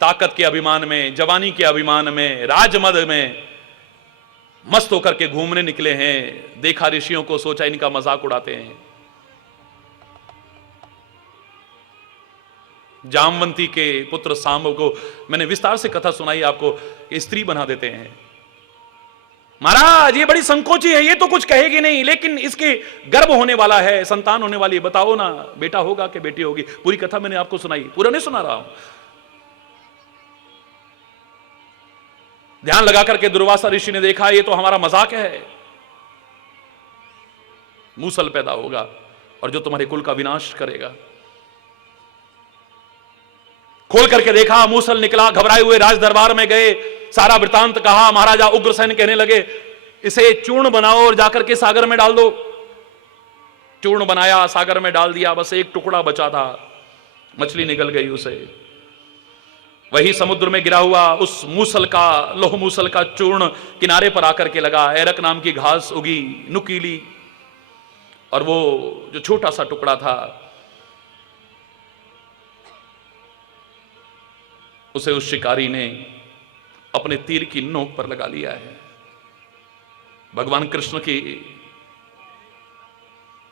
ताकत के अभिमान में, जवानी के अभिमान में, राजमद में मस्त होकर के घूमने निकले हैं। देखा ऋषियों को, सोचा इनका मजाक उड़ाते हैं। जामवंती के पुत्र सांब को मैंने विस्तार से कथा सुनाई आपको, स्त्री बना देते हैं। महाराज ये बड़ी संकोची है, ये तो कुछ कहेगी नहीं, लेकिन इसके गर्भ होने वाला है, संतान होने वाली है, बताओ ना बेटा होगा कि बेटी होगी। पूरी कथा मैंने आपको सुनाई, पूरा नहीं सुना रहा हूं। ध्यान लगा करके दुर्वासा ऋषि ने देखा ये तो हमारा मजाक है। मूसल पैदा होगा और जो तुम्हारे कुल का विनाश करेगा। खोल करके देखा, मूसल निकला। घबराए हुए राज दरबार में गए, सारा वृतांत कहा। महाराजा उग्रसेन कहने लगे इसे चूर्ण बनाओ और जाकर के सागर में डाल दो। चूर्ण बनाया, सागर में डाल दिया। बस एक टुकड़ा बचा था, मछली निकल गई उसे। वही समुद्र में गिरा हुआ उस मूसल का, लोह मूसल का चूर्ण किनारे पर आकर के लगा। एरक नाम की घास उगी नुकीली, और वो जो छोटा सा टुकड़ा था उसे उस शिकारी ने अपने तीर की नोक पर लगा लिया है। भगवान कृष्ण की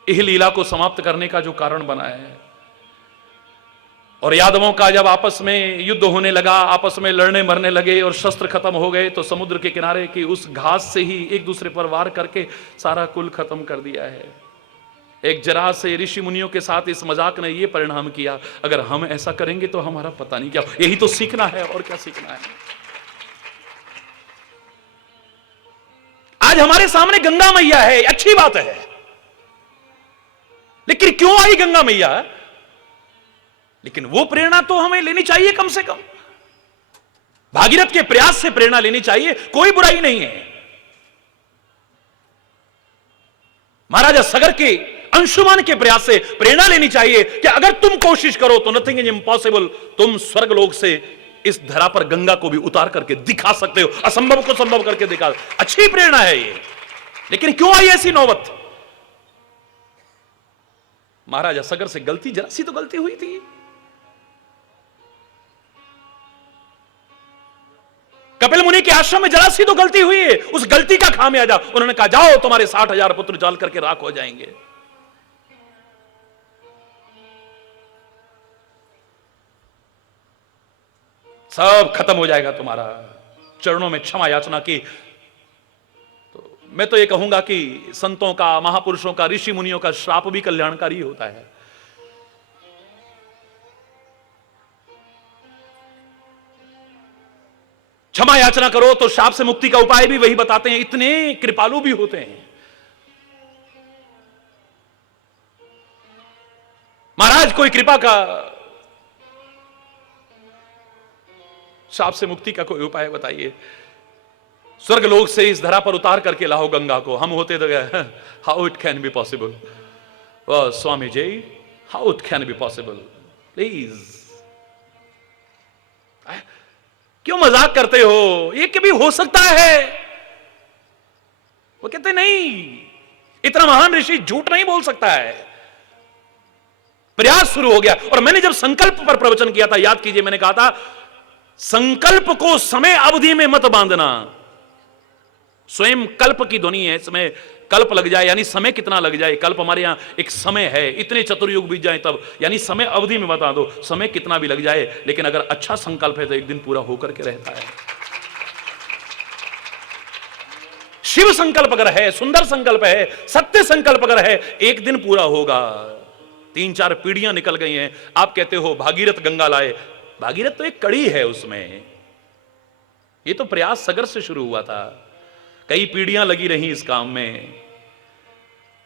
इह लीला को समाप्त करने का जो कारण बना है। और यादवों का जब आपस में युद्ध होने लगा, आपस में लड़ने मरने लगे और शस्त्र खत्म हो गए, तो समुद्र के किनारे की उस घास से ही एक दूसरे पर वार करके सारा कुल खत्म कर दिया है। एक जरा से ऋषि मुनियों के साथ इस मजाक ने यह परिणाम किया, अगर हम ऐसा करेंगे तो हमारा पता नहीं क्या। यही तो सीखना है, और क्या सीखना है। आज हमारे सामने गंगा मैया है, अच्छी बात है, लेकिन क्यों आई गंगा मैया? लेकिन वो प्रेरणा तो हमें लेनी चाहिए, कम से कम भागीरथ के प्रयास से प्रेरणा लेनी चाहिए, कोई बुराई नहीं है। महाराजा सगर के अंशुमान के प्रयास से प्रेरणा लेनी चाहिए कि अगर तुम कोशिश करो तो नथिंग इज इम्पॉसिबल। तुम स्वर्गलोक से इस धरा पर गंगा को भी उतार करके दिखा सकते हो, असंभव को संभव करके दिखा। अच्छी प्रेरणा है ये, लेकिन क्यों आई ऐसी नौबत? महाराजा सगर से गलती, जरा सी तो गलती हुई थी। कपिल मुनि के आश्रम में जरा सी तो गलती हुई है, उस गलती का खामियाजा उन्होंने कहा जाओ तुम्हारे 60,000 पुत्र जल करके राख हो जाएंगे। सब खत्म हो जाएगा तुम्हारा। चरणों में क्षमा याचना की। तो मैं तो ये कहूंगा कि संतों का, महापुरुषों का, ऋषि मुनियों का श्राप भी कल्याणकारी होता है। क्षमा याचना करो तो शाप से मुक्ति का उपाय भी वही बताते हैं, इतने कृपालु भी होते हैं। महाराज कोई कृपा का, शाप से मुक्ति का कोई उपाय बताइए। स्वर्गलोक से इस धरा पर उतार करके लाओ गंगा को। हम होते तो गए, how it can be possible. Swami ji, how it can be possible, please. क्यों मजाक करते हो? ये कभी हो सकता है? वो कहते नहीं, इतना महान ऋषि झूठ नहीं बोल सकता है। प्रयास शुरू हो गया। और मैंने जब संकल्प पर प्रवचन किया था, याद कीजिए, मैंने कहा था संकल्प को समय अवधि में मत बांधना। स्वयं कल्प की ध्वनि है, इसमें कल्प लग जाए यानी समय कितना लग जाए। कल्प हमारे यहां एक समय है, इतने चतुर्युग बीत जाए तब, यानी समय अवधि में बता दो, समय कितना भी लग जाए, लेकिन अगर अच्छा संकल्प है तो एक दिन पूरा होकर के रहता है। शिव संकल्प अगर है, सुंदर संकल्प है, सत्य संकल्प अगर है, एक दिन पूरा होगा। 3-4 पीढ़ियां निकल गई हैं। आप कहते हो भागीरथ गंगा लाए, भागीरथ तो एक कड़ी है उसमें। ये तो प्रयास सगर से शुरू हुआ था, कई पीढ़ियां लगी रही इस काम में।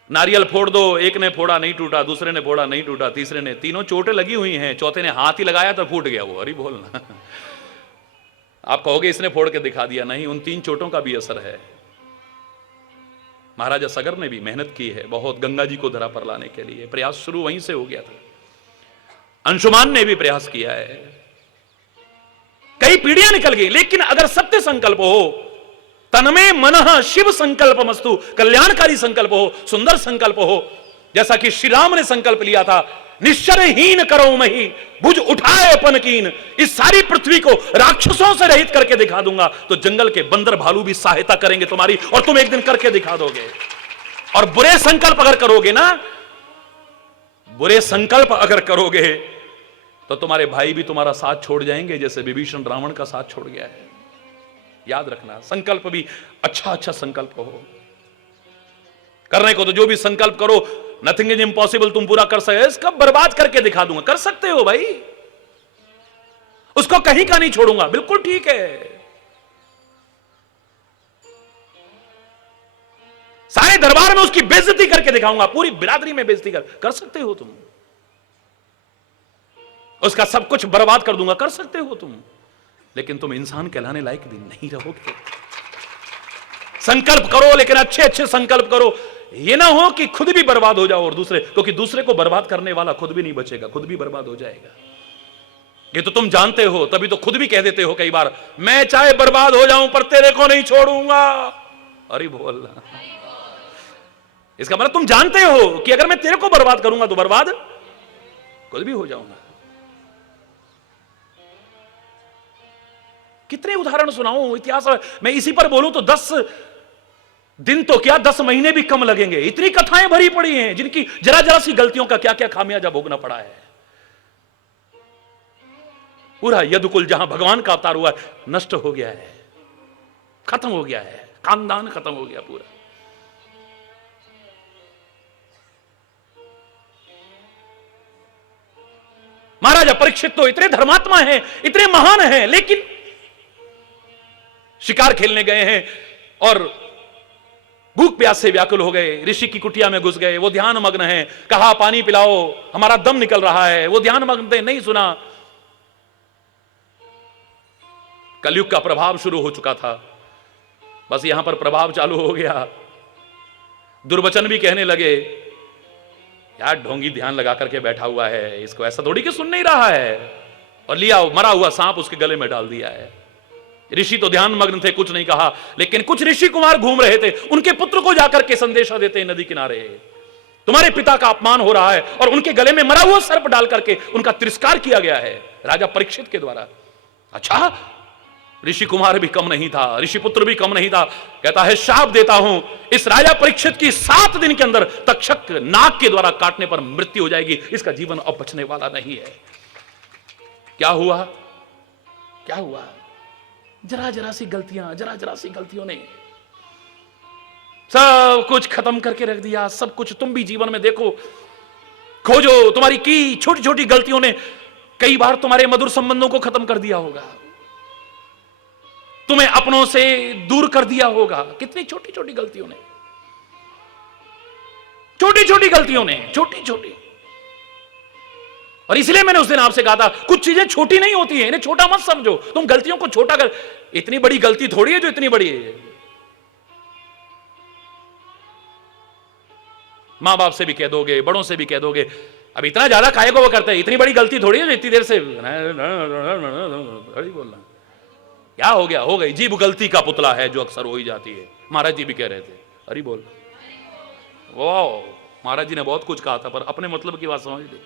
नारियल फोड़ दो, एक ने फोड़ा नहीं टूटा, दूसरे ने फोड़ा नहीं टूटा, तीसरे ने, तीनों चोटें लगी हुई हैं, चौथे ने हाथ ही लगाया तो फूट गया वो। अरे बोलना, आप कहोगे इसने फोड़ के दिखा दिया, नहीं, उन 3 चोटों का भी असर है। महाराजा सगर ने भी मेहनत की है बहुत गंगा जी को धरा पर लाने के लिए, प्रयास शुरू वहीं से हो गया था। अंशुमान ने भी प्रयास किया है, कई पीढ़ियां निकल गई। लेकिन अगर सत्य संकल्प हो, तन्मे मनः शिव संकल्प मस्तु, कल्याणकारी संकल्प हो, सुंदर संकल्प हो, जैसा कि श्री राम ने संकल्प लिया था, निश्चरहीन करो मही भुज उठाए अपन कीन, इस सारी पृथ्वी को राक्षसों से रहित करके दिखा दूंगा। तो जंगल के बंदर भालू भी सहायता करेंगे तुम्हारी, और तुम एक दिन करके दिखा दोगे। और बुरे संकल्प अगर करोगे ना, बुरे संकल्प अगर करोगे तो तुम्हारे भाई भी तुम्हारा साथ छोड़ जाएंगे, जैसे विभीषण रावण का साथ छोड़ गया है। याद रखना, संकल्प भी अच्छा अच्छा संकल्प हो। करने को तो जो भी संकल्प करो, नथिंग इज इम्पॉसिबल, तुम पूरा कर सकते, इसका बर्बाद करके दिखा दूंगा। कर सकते हो भाई, उसको कहीं का नहीं छोड़ूंगा, बिल्कुल ठीक है। सारे दरबार में उसकी बेइज्जती करके दिखाऊंगा, पूरी बिरादरी में बेइज्जती कर सकते हो तुम। उसका सब कुछ बर्बाद कर दूंगा, कर सकते हो तुम। लेकिन तुम इंसान कहलाने लायक भी नहीं रहोगे। संकल्प करो, लेकिन अच्छे अच्छे संकल्प करो। ये ना हो कि खुद भी बर्बाद हो जाओ और दूसरे, क्योंकि दूसरे को बर्बाद करने वाला खुद भी नहीं बचेगा, खुद भी बर्बाद हो जाएगा। ये तो तुम जानते हो, तभी तो खुद भी कह देते हो कई बार, मैं चाहे बर्बाद हो जाऊं पर तेरे को नहीं छोड़ूंगा। अरे बोल, इसका मतलब तुम जानते हो कि अगर मैं तेरे को बर्बाद करूंगा तो बर्बाद खुद भी हो जाऊंगा। कितने उदाहरण सुनाऊं इतिहास में, इसी पर बोलूं तो 10 दिन तो क्या 10 महीने भी कम लगेंगे। इतनी कथाएं भरी पड़ी हैं जिनकी जरा जरा सी गलतियों का क्या क्या खामियाजा भोगना पड़ा है। पूरा यदुकुल जहां भगवान का अवतार हुआ है, नष्ट हो गया है, खत्म हो गया है, खानदान खत्म हो गया पूरा। महाराजा परीक्षित तो इतने धर्मात्मा हैं, इतने महान हैं, लेकिन शिकार खेलने गए हैं और भूख प्यास से व्याकुल हो गए, ऋषि की कुटिया में घुस गए। वो ध्यान मग्न है, कहा पानी पिलाओ, हमारा दम निकल रहा है। वो ध्यान मग्न थे, नहीं सुना। कलयुग का प्रभाव शुरू हो चुका था, बस यहां पर प्रभाव चालू हो गया। दुर्वचन भी कहने लगे, यार ढोंगी ध्यान लगा करके बैठा हुआ है, इसको ऐसा थोड़ी कि सुन नहीं रहा है। और लिया मरा हुआ सांप उसके गले में डाल दिया है। ऋषि तो ध्यान मग्न थे, कुछ नहीं कहा, लेकिन कुछ ऋषि कुमार घूम रहे थे, उनके पुत्र को जाकर के संदेशा देते नदी किनारे, तुम्हारे पिता का अपमान हो रहा है, और उनके गले में मरा हुआ सर्प डाल करके उनका तिरस्कार किया गया है राजा परीक्षित के द्वारा। अच्छा, ऋषि कुमार भी कम नहीं था, ऋषि पुत्र भी कम नहीं था। कहता है, शाप देता हूं, इस राजा परीक्षित की 7 दिन के अंदर तक्षक नाग के द्वारा काटने पर मृत्यु हो जाएगी, इसका जीवन अब बचने वाला नहीं है। क्या हुआ, क्या हुआ? जरा जरा सी गलतियों ने सब कुछ खत्म करके रख दिया। सब कुछ तुम भी जीवन में देखो, खोजो, तुम्हारी की छोटी छोटी गलतियों ने कई बार तुम्हारे मधुर संबंधों को खत्म कर दिया होगा, तुम्हें अपनों से दूर कर दिया होगा। कितनी छोटी छोटी गलतियों ने, छोटी छोटी। और इसलिए मैंने उस दिन आपसे कहा था, कुछ चीजें छोटी नहीं होती हैं, इन्हें छोटा मत समझो। तुम गलतियों को छोटा कर, इतनी बड़ी गलती थोड़ी है जो इतनी बड़ी है। मां बाप से भी कह दोगे, बड़ों से भी कह दोगे, अब इतना ज्यादा काहे को वो करते हैं, इतनी बड़ी गलती थोड़ी है जो इतनी देर से बोलना। क्या हो गया, हो गई, जीभ गलती का पुतला है जो अक्सर हो ही जाती है। महाराज जी भी कह रहे थे, अरे बोल, वाह, महाराज जी ने बहुत कुछ कहा था, पर अपने मतलब की बात समझ ली।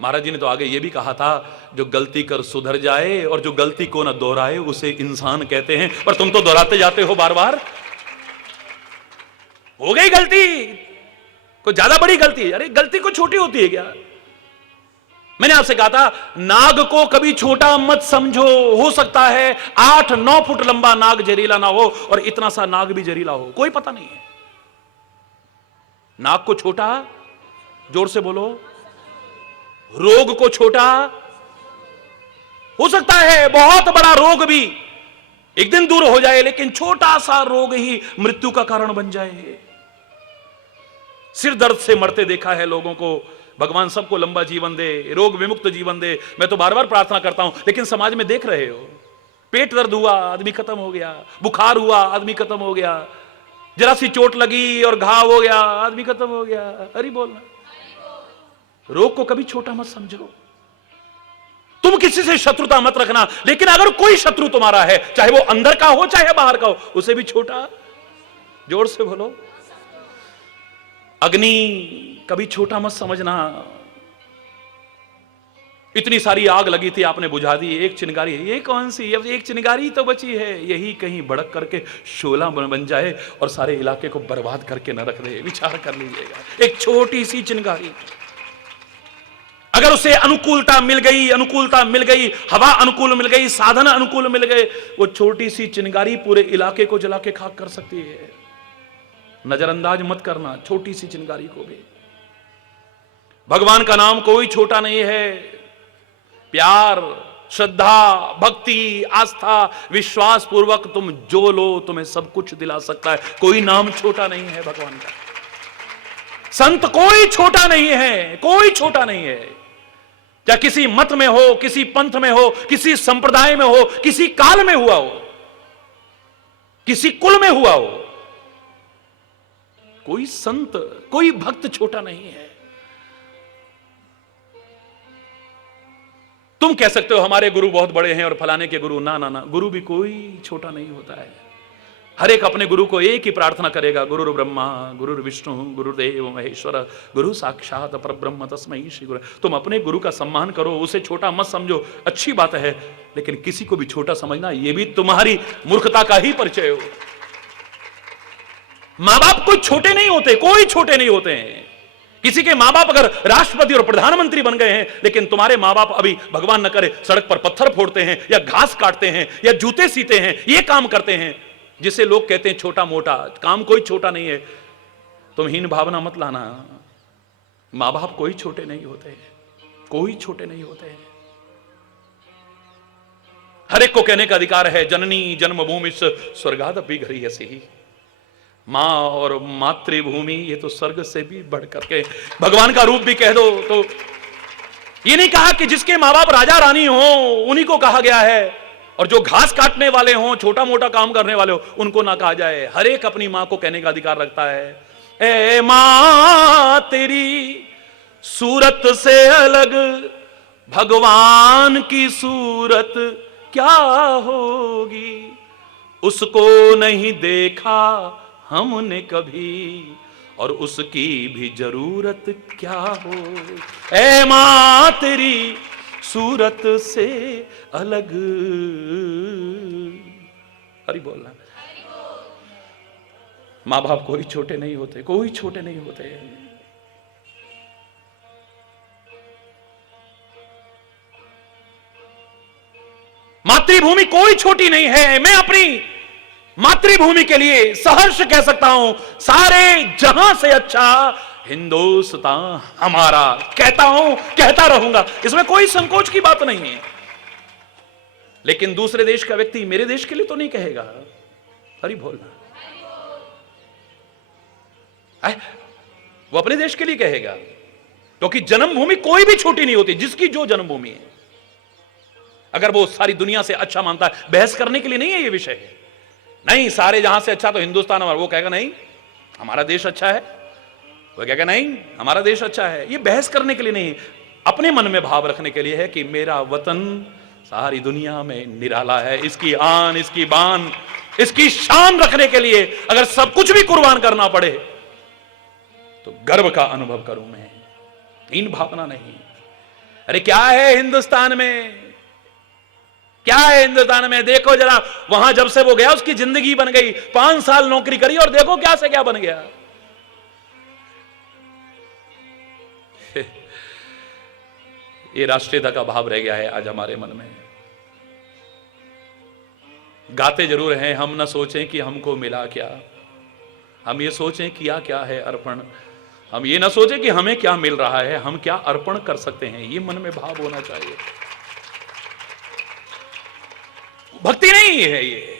महाराज जी ने तो आगे ये भी कहा था, जो गलती कर सुधर जाए और जो गलती को ना दोहराए उसे इंसान कहते हैं। पर तुम तो दोहराते जाते हो बार बार। हो गई गलती, कोई ज्यादा बड़ी गलती, अरे गलती को छोटी होती है क्या? मैंने आपसे कहा था, नाग को कभी छोटा मत समझो। हो सकता है 8-9 फुट लंबा नाग जहरीला ना हो, और इतना सा नाग भी जहरीला हो, कोई पता नहीं है। नाग को छोटा, जोर से बोलो, रोग को छोटा, हो सकता है बहुत बड़ा रोग भी एक दिन दूर हो जाए, लेकिन छोटा सा रोग ही मृत्यु का कारण बन जाए। सिर दर्द से मरते देखा है लोगों को। भगवान सबको लंबा जीवन दे, रोग विमुक्त जीवन दे, मैं तो बार बार प्रार्थना करता हूं। लेकिन समाज में देख रहे हो, पेट दर्द हुआ, आदमी खत्म हो गया, बुखार हुआ, आदमी खत्म हो गया, जरा सी चोट लगी और घाव हो गया, आदमी खत्म हो गया। अरे बोलना, रोग को कभी छोटा मत समझो। तुम किसी से शत्रुता मत रखना, लेकिन अगर कोई शत्रु तुम्हारा है, चाहे वो अंदर का हो चाहे बाहर का हो, उसे भी छोटा, जोर से बोलो, अग्नि कभी छोटा मत समझना। इतनी सारी आग लगी थी, आपने बुझा दी, एक चिंगारी, ये कौन सी, अब एक चिंगारी तो बची है, यही कहीं भड़क करके शोला बन जाए और सारे इलाके को बर्बाद करके न रख दे। विचार कर लीजिएगा, एक छोटी सी चिंगारी, अगर उसे अनुकूलता मिल गई, हवा अनुकूल मिल गई, साधन अनुकूल मिल गए, वो छोटी सी चिंगारी पूरे इलाके को जला के खाक कर सकती है। नजरअंदाज मत करना छोटी सी चिंगारी को भी। भगवान का नाम कोई छोटा नहीं है। प्यार, श्रद्धा, भक्ति, आस्था, विश्वास पूर्वक तुम जो लो, तुम्हें सब कुछ दिला सकता है। कोई नाम छोटा नहीं है भगवान का। संत कोई छोटा नहीं है, कोई छोटा नहीं है। क्या किसी मत में हो, किसी पंथ में हो, किसी संप्रदाय में हो, किसी काल में हुआ हो, किसी कुल में हुआ हो, कोई संत, कोई भक्त छोटा नहीं है। तुम कह सकते हो हमारे गुरु बहुत बड़े हैं और फलाने के गुरु, ना ना ना, गुरु भी कोई छोटा नहीं होता है। हर एक अपने गुरु को एक ही प्रार्थना करेगा, गुरु ब्रह्मा गुरु विष्णु गुरुदेव महेश्वर गुरु साक्षात परब्रह्म तस्मै श्री गुरु। तुम अपने गुरु का सम्मान करो, उसे छोटा मत समझो, अच्छी बात है, लेकिन किसी को भी छोटा समझना यह भी तुम्हारी मूर्खता का ही परिचय हो। मां बाप कोई छोटे नहीं होते, कोई छोटे नहीं होते हैं। किसी के मां बाप अगर राष्ट्रपति और प्रधानमंत्री बन गए हैं, लेकिन तुम्हारे मां बाप अभी भगवान न करे सड़क पर पत्थर फोड़ते हैं या घास काटते हैं या जूते सीते हैं, ये काम करते हैं जिसे लोग कहते हैं छोटा मोटा काम। कोई छोटा नहीं है, तुम हीन भावना मत लाना। मां बाप कोई छोटे नहीं होते, कोई छोटे नहीं होते। हर एक को कहने का अधिकार है, जननी जन्मभूमि स्वर्गादपि गरीयसी। मां और मातृभूमि ये तो स्वर्ग से भी बढ़ करके भगवान का रूप भी कह दो तो ये नहीं कहा कि जिसके मां बाप राजा रानी हो उन्हीं को कहा गया है, और जो घास काटने वाले हों, छोटा मोटा काम करने वाले हो, उनको ना कहा जाए। हर एक अपनी मां को कहने का अधिकार रखता है, ए मां तेरी सूरत से अलग भगवान की सूरत क्या होगी, उसको नहीं देखा हमने कभी और उसकी भी जरूरत क्या हो। ए मां तेरी सूरत से अलग। हरि बोलना। मां बाप कोई छोटे नहीं होते, कोई छोटे नहीं होते। मातृभूमि कोई छोटी नहीं है। मैं अपनी मातृभूमि के लिए सहर्ष कह सकता हूं, सारे जहां से अच्छा हिंदुस्तान हमारा, कहता हूं, कहता रहूंगा, इसमें कोई संकोच की बात नहीं है। लेकिन दूसरे देश का व्यक्ति मेरे देश के लिए तो नहीं कहेगा। हरि बोलना। वो अपने देश के लिए कहेगा, क्योंकि जन्मभूमि कोई भी छोटी नहीं होती, जिसकी जो जन्मभूमि है। अगर वो सारी दुनिया से अच्छा मानता है, बहस करने के लिए नहीं है ये विषय है। नहीं, सारे जहां से अच्छा तो हिंदुस्तान हमारा, वो कहेगा नहीं हमारा देश अच्छा है, वो कहेगा नहीं हमारा देश अच्छा है। ये बहस करने के लिए नहीं, अपने मन में भाव रखने के लिए है कि मेरा वतन सारी दुनिया में निराला है, इसकी आन, इसकी बान, इसकी शान रखने के लिए अगर सब कुछ भी कुर्बान करना पड़े तो गर्व का अनुभव करूं मैं, हीन भावना नहीं। अरे क्या है हिंदुस्तान में, क्या है हिंदुस्तान में? देखो जरा, वहां जब से वो गया उसकी जिंदगी बन गई। 5 साल नौकरी करी और देखो क्या से क्या बन गया। ये राष्ट्रीयता का भाव रह गया है आज हमारे मन में। गाते जरूर हैं, हम न सोचें कि हमको मिला क्या, हम ये सोचें किया क्या है अर्पण। हम ये ना सोचें कि हमें क्या मिल रहा है, हम क्या अर्पण कर सकते हैं। ये मन में भाव होना चाहिए। भक्ति नहीं है ये,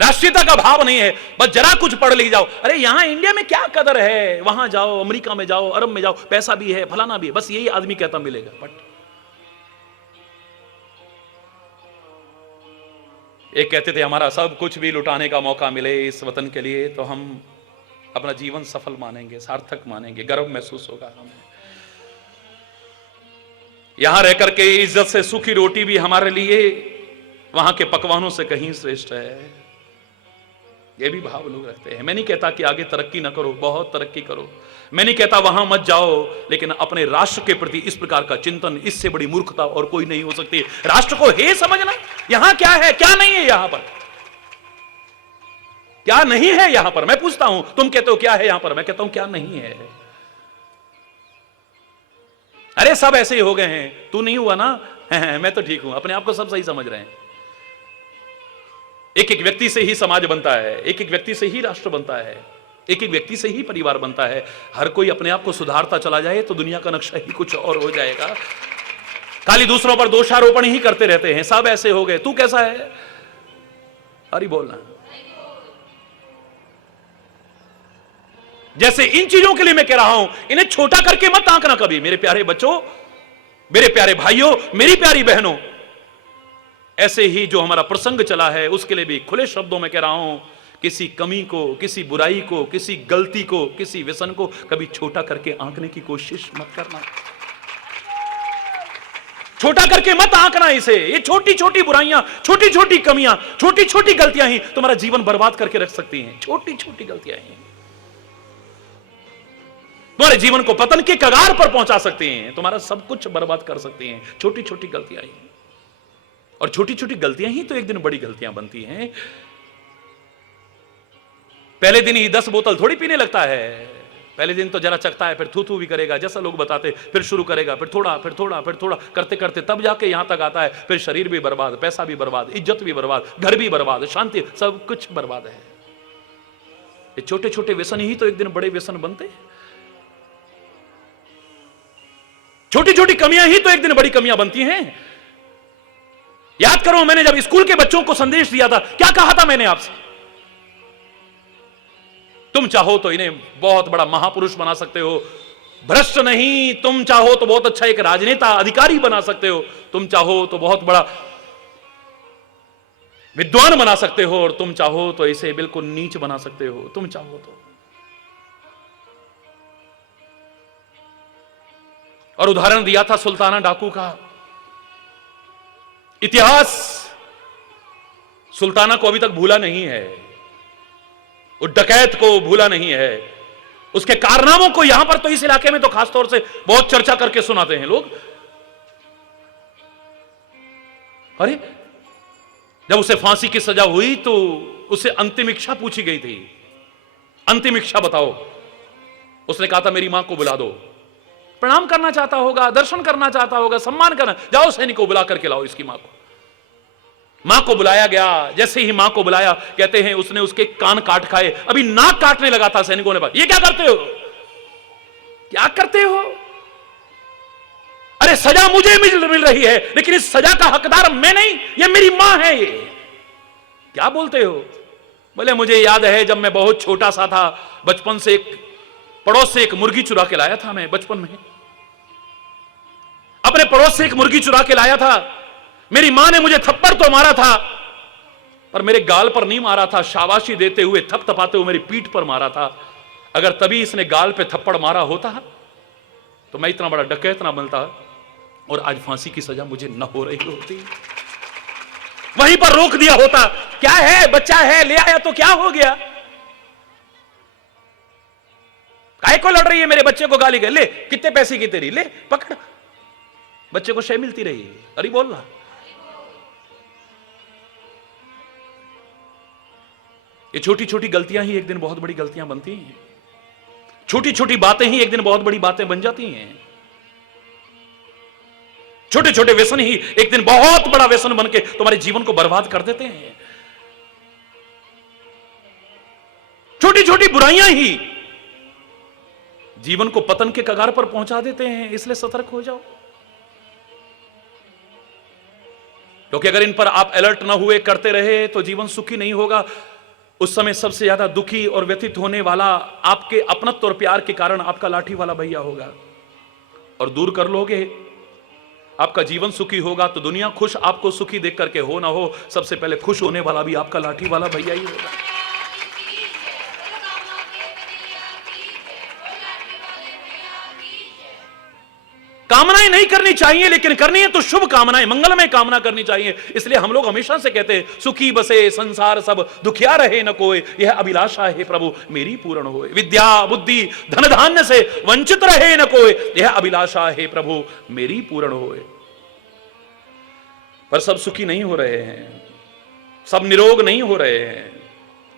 राष्ट्रीयता का भाव नहीं है। बस जरा कुछ पढ़ ली जाओ, अरे यहां इंडिया में क्या कदर है, वहां जाओ, अमेरिका में जाओ, अरब में जाओ, पैसा भी है, फलाना भी है, बस यही आदमी कहता मिलेगा। बट एक कहते थे हमारा सब कुछ भी लुटाने का मौका मिले इस वतन के लिए तो हम अपना जीवन सफल मानेंगे, सार्थक मानेंगे, गर्व महसूस होगा हमें। यहां रह करके इज्जत से सूखी रोटी भी हमारे लिए वहां के पकवानों से कहीं श्रेष्ठ है। यह भी भाव लोग रखते हैं। मैं नहीं कहता कि आगे तरक्की ना करो, बहुत तरक्की करो। मैं नहीं कहता वहां मत जाओ, लेकिन अपने राष्ट्र के प्रति इस प्रकार का चिंतन, इससे बड़ी मूर्खता और कोई नहीं हो सकती। राष्ट्र को हे समझना, यहां क्या है क्या नहीं है, यहां पर क्या नहीं है। यहां पर मैं पूछता हूं, तुम कहते हो क्या है यहां पर, मैं कहता हूं क्या नहीं है। अरे सब ऐसे ही हो गए हैं, तू नहीं हुआ ना, मैं तो ठीक हूं, अपने आप को सब सही समझ रहे हैं। एक एक व्यक्ति से ही समाज बनता है, एक एक व्यक्ति से ही राष्ट्र बनता है, एक एक व्यक्ति से ही परिवार बनता है। हर कोई अपने आप को सुधारता चला जाए तो दुनिया का नक्शा ही कुछ और हो जाएगा। खाली दूसरों पर दोषारोपण ही करते रहते हैं, सब ऐसे हो गए, तू कैसा है। हरि बोलना। जैसे इन चीजों के लिए मैं कह रहा हूं, इन्हें छोटा करके मत आंकना कभी। मेरे प्यारे बच्चों, मेरे प्यारे भाइयों, मेरी प्यारी बहनों, ऐसे ही जो हमारा प्रसंग चला है उसके लिए भी खुले शब्दों में कह रहा हूं, किसी कमी को, किसी बुराई को, किसी गलती को, किसी व्यसन को कभी छोटा करके आंकने की कोशिश मत करना। छोटा करके मत आंकना इसे। ये छोटी छोटी बुराइयां, छोटी छोटी कमियां, छोटी छोटी गलतियां ही तुम्हारा जीवन बर्बाद करके रख सकती हैं। छोटी छोटी गलतियां ही तुम्हारे जीवन को पतन के कगार पर पहुंचा सकती हैं, तुम्हारा सब कुछ बर्बाद कर सकती हैं। छोटी छोटी गलतियां ही, और छोटी छोटी गलतियां ही तो एक दिन बड़ी गलतियां बनती हैं। पहले दिन ही 10 बोतल थोड़ी पीने लगता है। पहले दिन तो जरा चखता है, फिर थू थू भी करेगा जैसा लोग बताते, फिर शुरू करेगा, फिर थोड़ा फिर थोड़ा फिर थोड़ा करते करते तब जाके यहां तक आता है। फिर शरीर भी बर्बाद, पैसा भी बर्बाद, इज्जत भी बर्बाद, घर भी बर्बाद, शांति, सब कुछ बर्बाद है। ये छोटे छोटे व्यसन ही तो एक दिन बड़े व्यसन बनते हैं। छोटी छोटी कमियां ही तो एक दिन बड़ी कमियां बनती हैं। याद करो, मैंने जब स्कूल के बच्चों को संदेश दिया था, क्या कहा था मैंने आपसे? तुम चाहो तो इन्हें बहुत बड़ा महापुरुष बना सकते हो, भ्रष्ट नहीं। तुम चाहो तो बहुत अच्छा एक राजनेता, अधिकारी बना सकते हो। तुम चाहो तो बहुत बड़ा विद्वान बना सकते हो, और तुम चाहो तो इसे बिल्कुल नीच बना सकते हो। तुम चाहो तो। और उदाहरण दिया था सुल्ताना डाकू का। इतिहास सुल्ताना को अभी तक भूला नहीं है, उस डकैत को भूला नहीं है। उसके कारनामों को यहां पर तो इस इलाके में तो खासतौर से बहुत चर्चा करके सुनाते हैं लोग। अरे जब उसे फांसी की सजा हुई तो उसे अंतिम इच्छा पूछी गई थी। अंतिम इच्छा बताओ। उसने कहा था मेरी मां को बुला दो। प्रणाम करना चाहता होगा, दर्शन करना चाहता होगा, सम्मान करना। जाओ सैनिक को बुला करके लाओ इसकी मां को। मां को बुलाया गया। जैसे ही मां को बुलाया, कहते हैं उसने उसके कान काट खाए। अभी नाक काटने लगा था, सैनिकों ने कहा ये क्या करते हो, क्या करते हो? अरे सजा मुझे मिल रही है, लेकिन इस सजा का हकदार मैं नहीं, ये मेरी मां है। ये क्या बोलते हो? बोले मुझे याद है जब मैं बहुत छोटा सा था, बचपन से एक पड़ोस से एक मुर्गी चुरा के लाया था। मैं बचपन में अपने पड़ोस से एक मुर्गी चुरा के लाया था। मेरी मां ने मुझे थप्पड़ तो मारा था, पर मेरे गाल पर नहीं मारा था, शाबाशी देते हुए, थपथपाते हुए मेरी पीठ पर मारा था। अगर तभी इसने गाल पे थप्पड़ मारा होता तो मैं इतना बड़ा डकैत ना बनता, और आज फांसी की सजा मुझे न हो रही होती। वहीं पर रोक दिया होता। क्या है, बच्चा है, ले आया तो क्या हो गया? काय को लड़ रही है? मेरे बच्चे को गाली गए, ले कितने पैसे की तेरी, ले पकड़। बच्चे को शय मिलती रही। अरे बोल रहा। ये छोटी छोटी गलतियां ही एक दिन बहुत बड़ी गलतियां बनती हैं। छोटी छोटी बातें ही एक दिन बहुत बड़ी बातें बन जाती हैं। छोटे छोटे व्यसन ही एक दिन बहुत बड़ा व्यसन बन के तुम्हारे जीवन को बर्बाद कर देते हैं। छोटी छोटी बुराइयां ही जीवन को पतन के कगार पर पहुंचा देते हैं। इसलिए सतर्क हो जाओ, क्योंकि अगर इन पर आप अलर्ट ना हुए, करते रहे, तो जीवन सुखी नहीं होगा। उस समय सबसे ज्यादा दुखी और व्यथित होने वाला आपके अपनत्व और प्यार के कारण आपका लाठी वाला भैया होगा। और दूर कर लोगे, आपका जीवन सुखी होगा, तो दुनिया खुश आपको सुखी देख करके हो ना हो, सबसे पहले खुश होने वाला भी आपका लाठी वाला भैया ही होगा। कामनाएं नहीं करनी चाहिए, लेकिन करनी है तो शुभ कामनाएं, मंगलमय कामना करनी चाहिए। इसलिए हम लोग हमेशा से कहते हैं सुखी बसे संसार सब, दुखिया रहे न कोई, यह अभिलाषा है प्रभु मेरी पूर्ण होए। विद्या बुद्धि धन धान्य से वंचित रहे न कोई, यह अभिलाषा है प्रभु मेरी पूर्ण होए। पर सब सुखी नहीं हो रहे हैं, सब निरोग नहीं हो रहे हैं,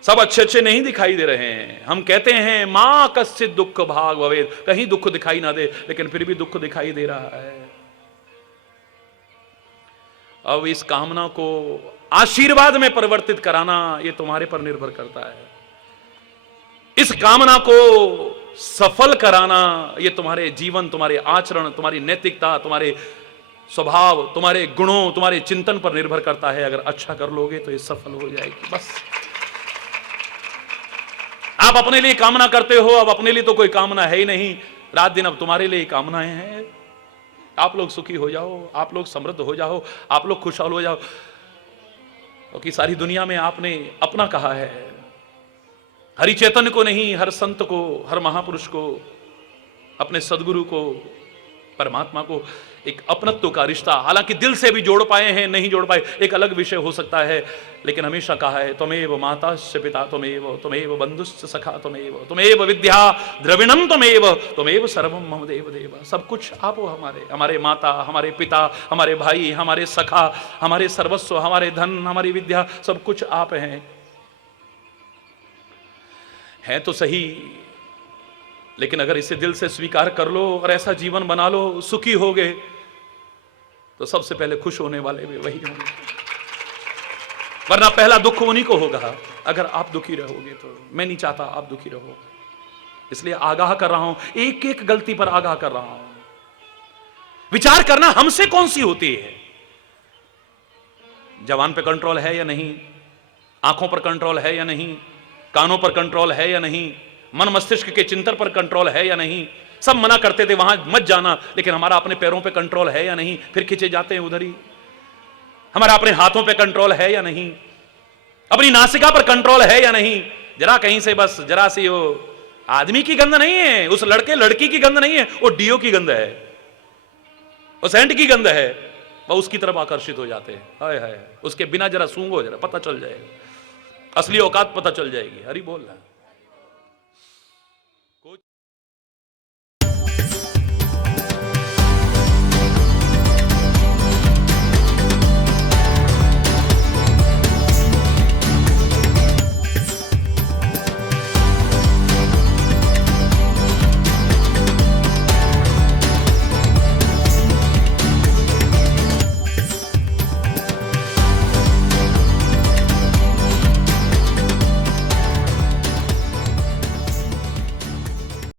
सब अच्छे अच्छे नहीं दिखाई दे रहे हैं। हम कहते हैं मां कश्चित दुख भाग भवेद, कहीं दुख दिखाई ना दे, लेकिन फिर भी दुख दिखाई दे रहा है। अब इस कामना को आशीर्वाद में परिवर्तित कराना यह तुम्हारे पर निर्भर करता है। इस कामना को सफल कराना यह तुम्हारे जीवन, तुम्हारे आचरण, तुम्हारी नैतिकता, तुम्हारे स्वभाव, तुम्हारे गुणों, तुम्हारे चिंतन पर निर्भर करता है। अगर अच्छा कर लोगे तो ये सफल हो जाएगी। बस आप अपने लिए कामना करते हो, अब अपने लिए तो कोई कामना है ही नहीं। रात दिन अब तुम्हारे लिए कामनाएं हैं। आप लोग सुखी हो जाओ, आप लोग समृद्ध हो जाओ, आप लोग खुशहाल हो जाओ, क्योंकि सारी दुनिया में आपने अपना कहा है। हरि चैतन्य को नहीं, हर संत को, हर महापुरुष को, अपने सदगुरु को, परमात्मा को एक अपनत्व का रिश्ता, हालांकि दिल से भी जोड़ पाए हैं, नहीं जोड़ पाए, एक अलग विषय हो सकता है, लेकिन हमेशा कहा है त्वमेव माताश्च पिता त्वमेव बंधुश्च सखा त्वमेव विद्या द्रविणम त्वमेव सर्वम मम देव देव। सब कुछ आप हो, हमारे माता, हमारे पिता, हमारे भाई, हमारे सखा, हमारे सर्वस्व, हमारे धन, हमारी विद्या, सब कुछ आप हैं तो सही, लेकिन अगर इसे दिल से स्वीकार कर लो और ऐसा जीवन बना लो, सुखी होगे, तो सबसे पहले खुश होने वाले भी वही होंगे, वरना पहला दुख उन्हीं को होगा अगर आप दुखी रहोगे तो। मैं नहीं चाहता आप दुखी रहो, इसलिए आगाह कर रहा हूं, एक एक गलती पर आगाह कर रहा हूं। विचार करना हमसे कौन सी होती है, जवान पे कंट्रोल है या नहीं, आंखों पर कंट्रोल है या नहीं, कानों पर कंट्रोल है या नहीं, मन मस्तिष्क के चिंतन पर कंट्रोल है या नहीं। सब मना करते थे वहां मत जाना, लेकिन हमारा अपने पैरों पे कंट्रोल है या नहीं, फिर खींचे जाते हैं उधर ही। हमारा अपने हाथों पे कंट्रोल है या नहीं, अपनी नासिका पर कंट्रोल है या नहीं। जरा कहीं से बस जरा सी वो आदमी की गंध नहीं है, उस लड़के लड़की की गंध नहीं है, वो डीओ की गंध है, वो सेंट की गंध है, वह उसकी तरफ आकर्षित हो जाते हैं। हाय हाय, उसके बिना जरा सूंघो, जरा पता चल जाएगा, असली औकात पता चल जाएगी। हरि बोल रहा है।